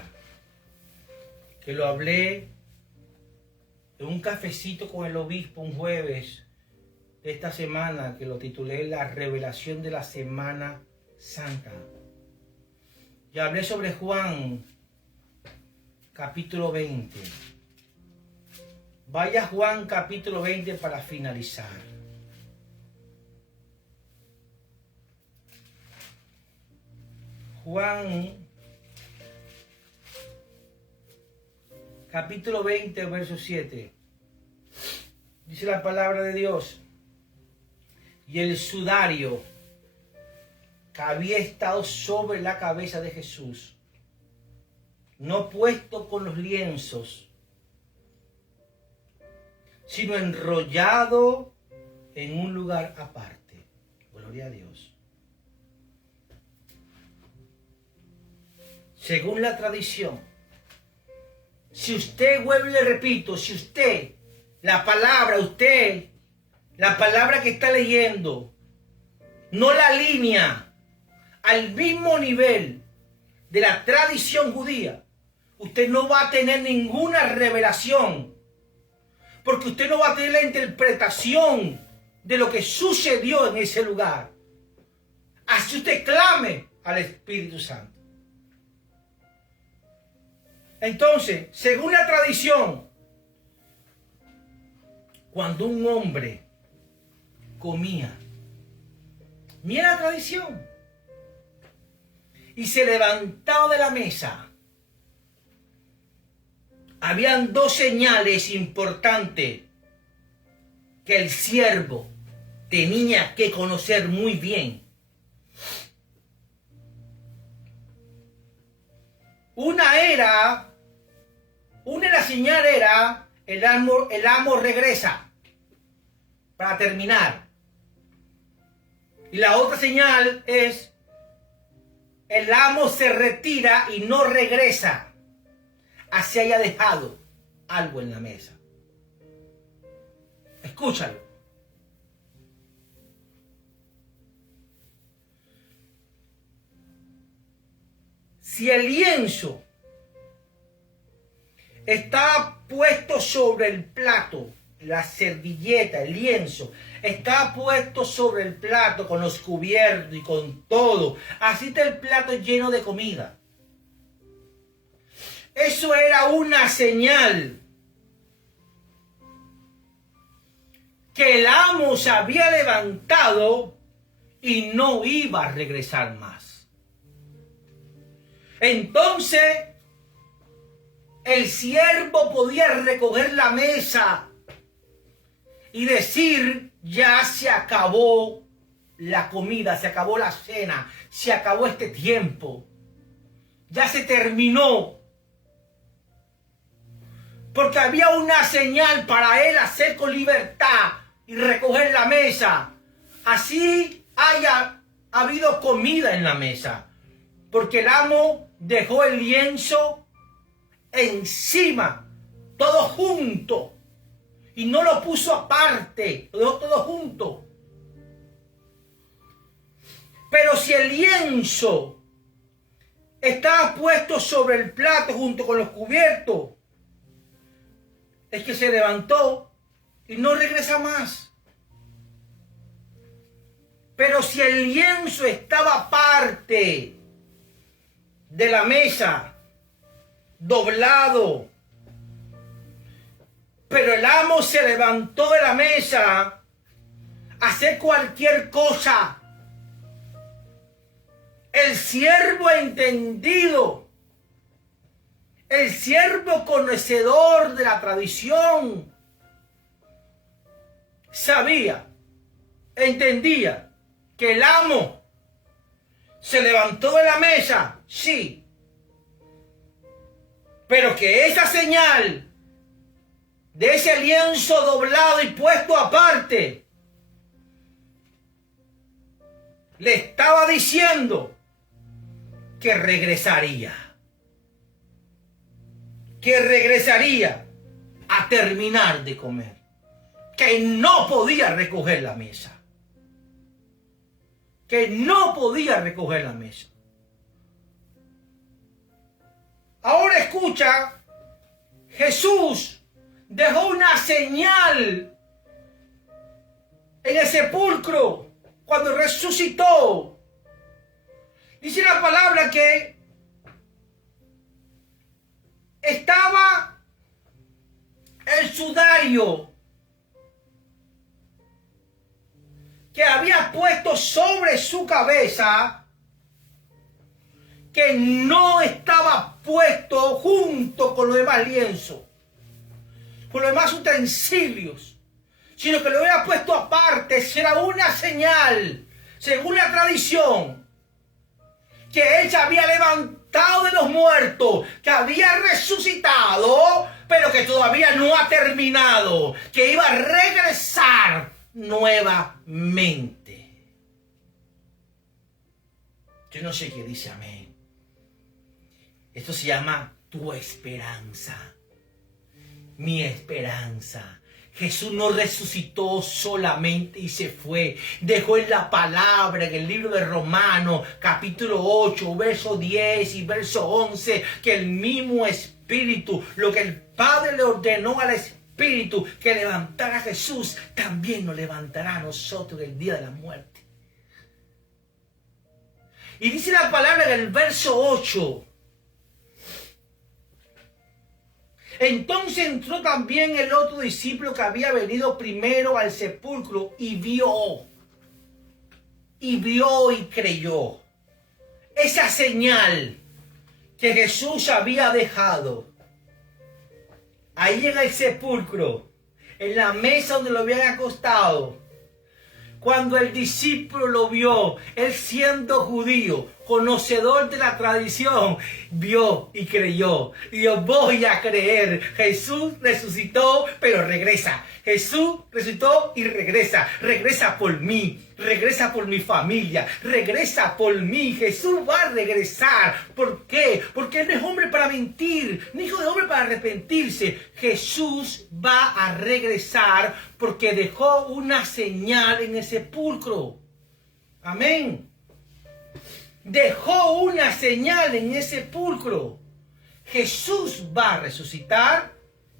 que lo hablé en un cafecito con el obispo un jueves de esta semana, que lo titulé La revelación de la Semana Santa. Y hablé sobre Juan, capítulo 20. Vaya a Juan, capítulo 20 para finalizar. Juan, capítulo 20, verso 7. Dice la palabra de Dios. Y el sudario que había estado sobre la cabeza de Jesús, no puesto con los lienzos, sino enrollado en un lugar aparte. Gloria a Dios. según la tradición, si usted, vuelvo y le repito, si usted, la palabra que está leyendo, no la alinea al mismo nivel de la tradición judía, usted no va a tener ninguna revelación, porque usted no va a tener la interpretación de lo que sucedió en ese lugar. Así usted clame al Espíritu Santo. Entonces, según la tradición, cuando un hombre comía, mira la tradición, y se levantaba de la mesa, habían dos señales importantes que el siervo tenía que conocer muy bien. Una de las señales era el amo regresa, para terminar. Y la otra señal es el amo se retira y no regresa, así haya dejado algo en la mesa. Escúchalo. Si el lienzo está puesto sobre el plato, la servilleta, el lienzo, está puesto sobre el plato con los cubiertos y con todo, así está el plato lleno de comida. Eso era una señal que el amo se había levantado y no iba a regresar más. Entonces, el siervo podía recoger la mesa y decir, ya se acabó la comida, se acabó la cena, se acabó este tiempo, ya se terminó. Porque había una señal para él hacer con libertad y recoger la mesa. Así haya habido comida en la mesa. Porque el amo dejó el lienzo encima, todo junto. Y no lo puso aparte, lo dejó todo junto. Pero si el lienzo estaba puesto sobre el plato junto con los cubiertos, es que se levantó y no regresa más. Pero si el lienzo estaba aparte de la mesa, doblado, pero el amo se levantó de la mesa a hacer cualquier cosa, el siervo entendido, el siervo conocedor de la tradición, sabía, entendía que el amo se levantó de la mesa, sí, pero que esa señal de ese lienzo doblado y puesto aparte le estaba diciendo que regresaría a terminar de comer, que no podía recoger la mesa. Ahora escucha, Jesús dejó una señal en el sepulcro cuando resucitó. Dice la palabra que estaba el sudario que había puesto sobre su cabeza, que no estaba puesto junto con los demás lienzos, con los demás utensilios, sino que lo había puesto aparte. Será una señal, según la tradición, que él se había levantado de los muertos, que había resucitado, pero que todavía no ha terminado, que iba a regresar nuevamente. Yo no sé qué dice amén. Esto se llama tu esperanza. Mi esperanza. Jesús no resucitó solamente y se fue. Dejó en la palabra, en el libro de Romanos, capítulo 8, verso 10 y verso 11, que el mismo Espíritu, lo que el Padre le ordenó al Espíritu que levantara a Jesús, también nos levantará a nosotros el día de la muerte. Y dice la palabra en el verso 8. Entonces entró también el otro discípulo que había venido primero al sepulcro y vio y creyó. Esa señal que Jesús había dejado ahí en el sepulcro, en la mesa donde lo habían acostado. Cuando el discípulo lo vio, él siendo judío, conocedor de la tradición, vio y creyó. Y yo voy a creer. Jesús resucitó, pero regresa. Jesús resucitó y regresa. Regresa por mí. Regresa por mi familia. Regresa por mí. Jesús va a regresar. ¿Por qué? Porque Él no es hombre para mentir, ni hijo de hombre para arrepentirse. Jesús va a regresar porque dejó una señal en el sepulcro. Amén. Dejó una señal en ese sepulcro. Jesús va a resucitar.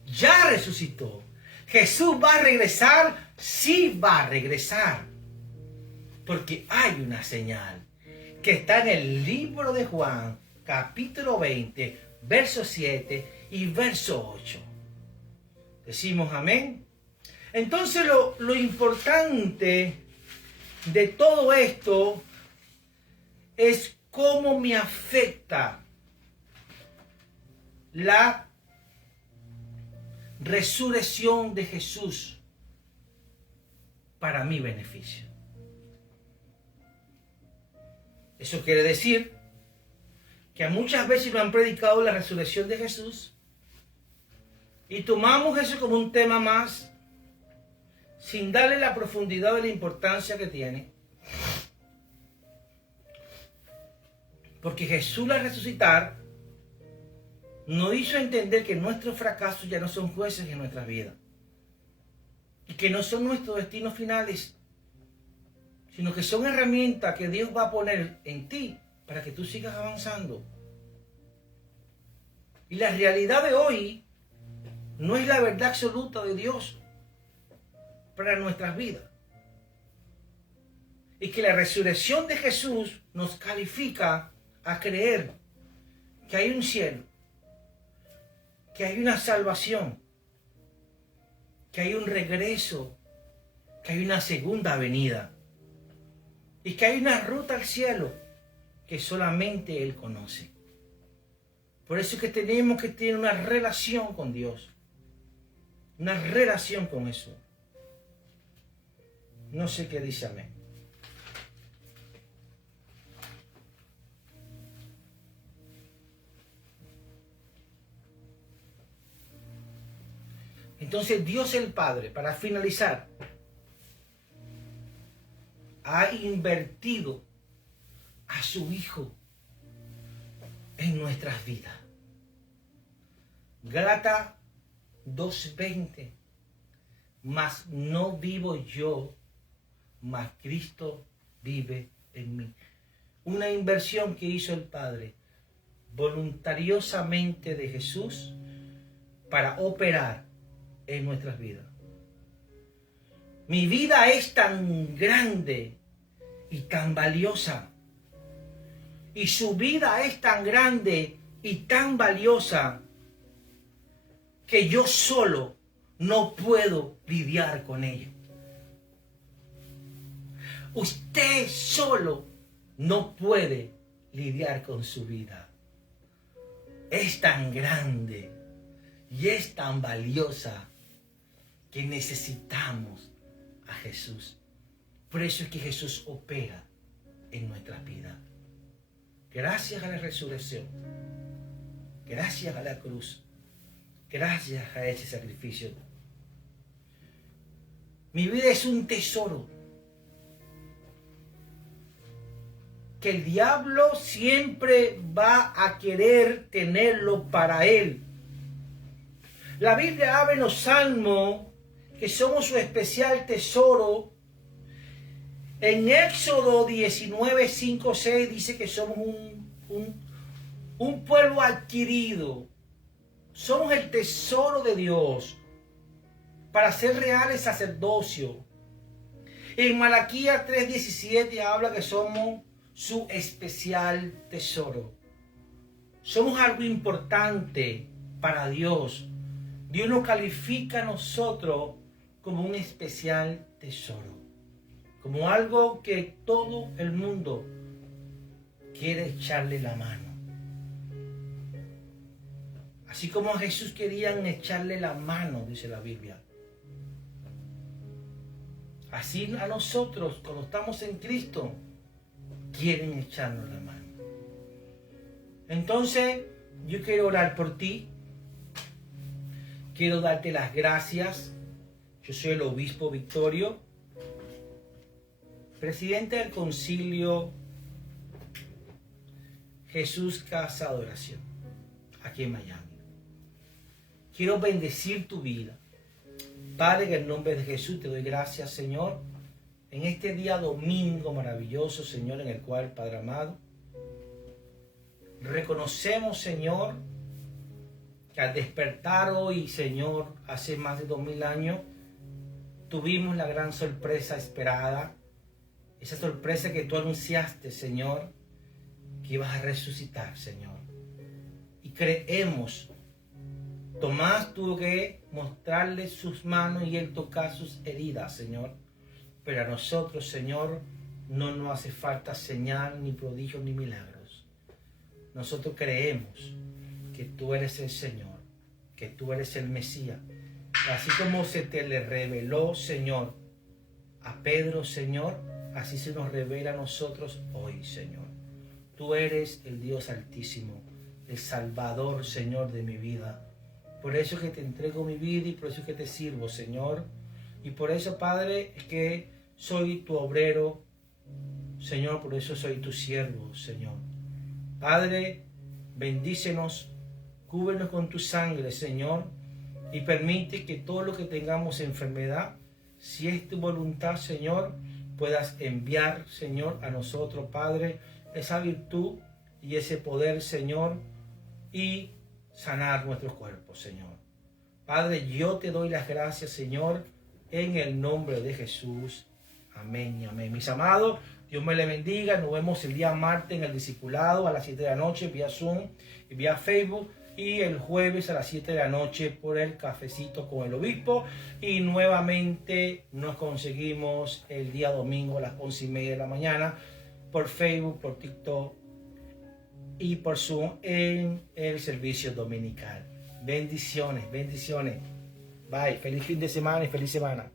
Ya resucitó. Jesús va a regresar. Sí va a regresar. Porque hay una señal que está en el libro de Juan, capítulo 20, verso 7 y verso 8. Decimos amén. Entonces lo importante de todo esto es cómo me afecta la resurrección de Jesús para mi beneficio. Eso quiere decir que muchas veces nos han predicado la resurrección de Jesús y tomamos eso como un tema más sin darle la profundidad de la importancia que tiene. Porque Jesús al resucitar nos hizo entender que nuestros fracasos ya no son jueces en nuestras vidas. Y que no son nuestros destinos finales, sino que son herramientas que Dios va a poner en ti para que tú sigas avanzando. Y la realidad de hoy no es la verdad absoluta de Dios para nuestras vidas. Y que la resurrección de Jesús nos califica a creer que hay un cielo, que hay una salvación, que hay un regreso, que hay una segunda venida y que hay una ruta al cielo que solamente Él conoce. Por eso es que tenemos que tener una relación con Dios, una relación con eso. No sé qué dice amén. Entonces Dios el Padre, para finalizar, ha invertido a su Hijo en nuestras vidas. Gálatas 2:20, mas no vivo yo, mas Cristo vive en mí. Una inversión que hizo el Padre voluntariosamente de Jesús para operar en nuestras vidas. Mi vida es tan grande y tan valiosa. Y su vida es tan grande y tan valiosa que yo solo no puedo lidiar con ello. Usted solo no puede lidiar con su vida. Es tan grande y es tan valiosa que necesitamos a Jesús. Por eso es que Jesús opera en nuestras vidas. Gracias a la resurrección, gracias a la cruz, gracias a ese sacrificio. Mi vida es un tesoro que el diablo siempre va a querer tenerlo para él. La Biblia habla en los Salmos que somos su especial tesoro. En Éxodo 19, 5, 6 dice que somos un pueblo adquirido. Somos el tesoro de Dios para ser reales sacerdocio. En Malaquías 3:17 habla que somos su especial tesoro. Somos algo importante para Dios. Dios nos califica a nosotros como un especial tesoro, como algo que todo el mundo quiere echarle la mano. Así como a Jesús querían echarle la mano, dice la Biblia. Así a nosotros, cuando estamos en Cristo, quieren echarnos la mano. Entonces, yo quiero orar por ti. Quiero darte las gracias. Yo soy el obispo Victorio, presidente del concilio Jesús Casa de Oración, aquí en Miami. Quiero bendecir tu vida. Padre, en el nombre de Jesús te doy gracias, Señor, en este día domingo maravilloso, Señor, en el cual, Padre amado, reconocemos, Señor, que al despertar hoy, Señor, hace más de 2000 años, tuvimos la gran sorpresa esperada, esa sorpresa que tú anunciaste, Señor, que ibas a resucitar, Señor. Y creemos. Tomás tuvo que mostrarle sus manos y él tocar sus heridas, Señor. Pero a nosotros, Señor, no nos hace falta señal, ni prodigio, ni milagros. Nosotros creemos que tú eres el Señor, que tú eres el Mesías. Así como se te le reveló, Señor, a Pedro, Señor, así se nos revela a nosotros hoy, Señor. Tú eres el Dios Altísimo, el Salvador, Señor, de mi vida. Por eso es que te entrego mi vida y por eso es que te sirvo, Señor. Y por eso, Padre, es que soy tu obrero, Señor, por eso soy tu siervo, Señor. Padre, bendícenos, cúbrenos con tu sangre, Señor, y permite que todo lo que tengamos enfermedad, si es tu voluntad, Señor, puedas enviar, Señor, a nosotros, Padre, esa virtud y ese poder, Señor, y sanar nuestros cuerpos, Señor. Padre, yo te doy las gracias, Señor, en el nombre de Jesús. Amén y amén. Mis amados, Dios me les bendiga. Nos vemos el día martes en el discipulado a las 7 de la noche vía Zoom y vía Facebook. Y el jueves a las 7 de la noche por el cafecito con el obispo. Y nuevamente nos conseguimos el día domingo a las 11:30 de la mañana por Facebook, por TikTok y por Zoom en el servicio dominical. Bendiciones, bendiciones. Bye. Feliz fin de semana y feliz semana.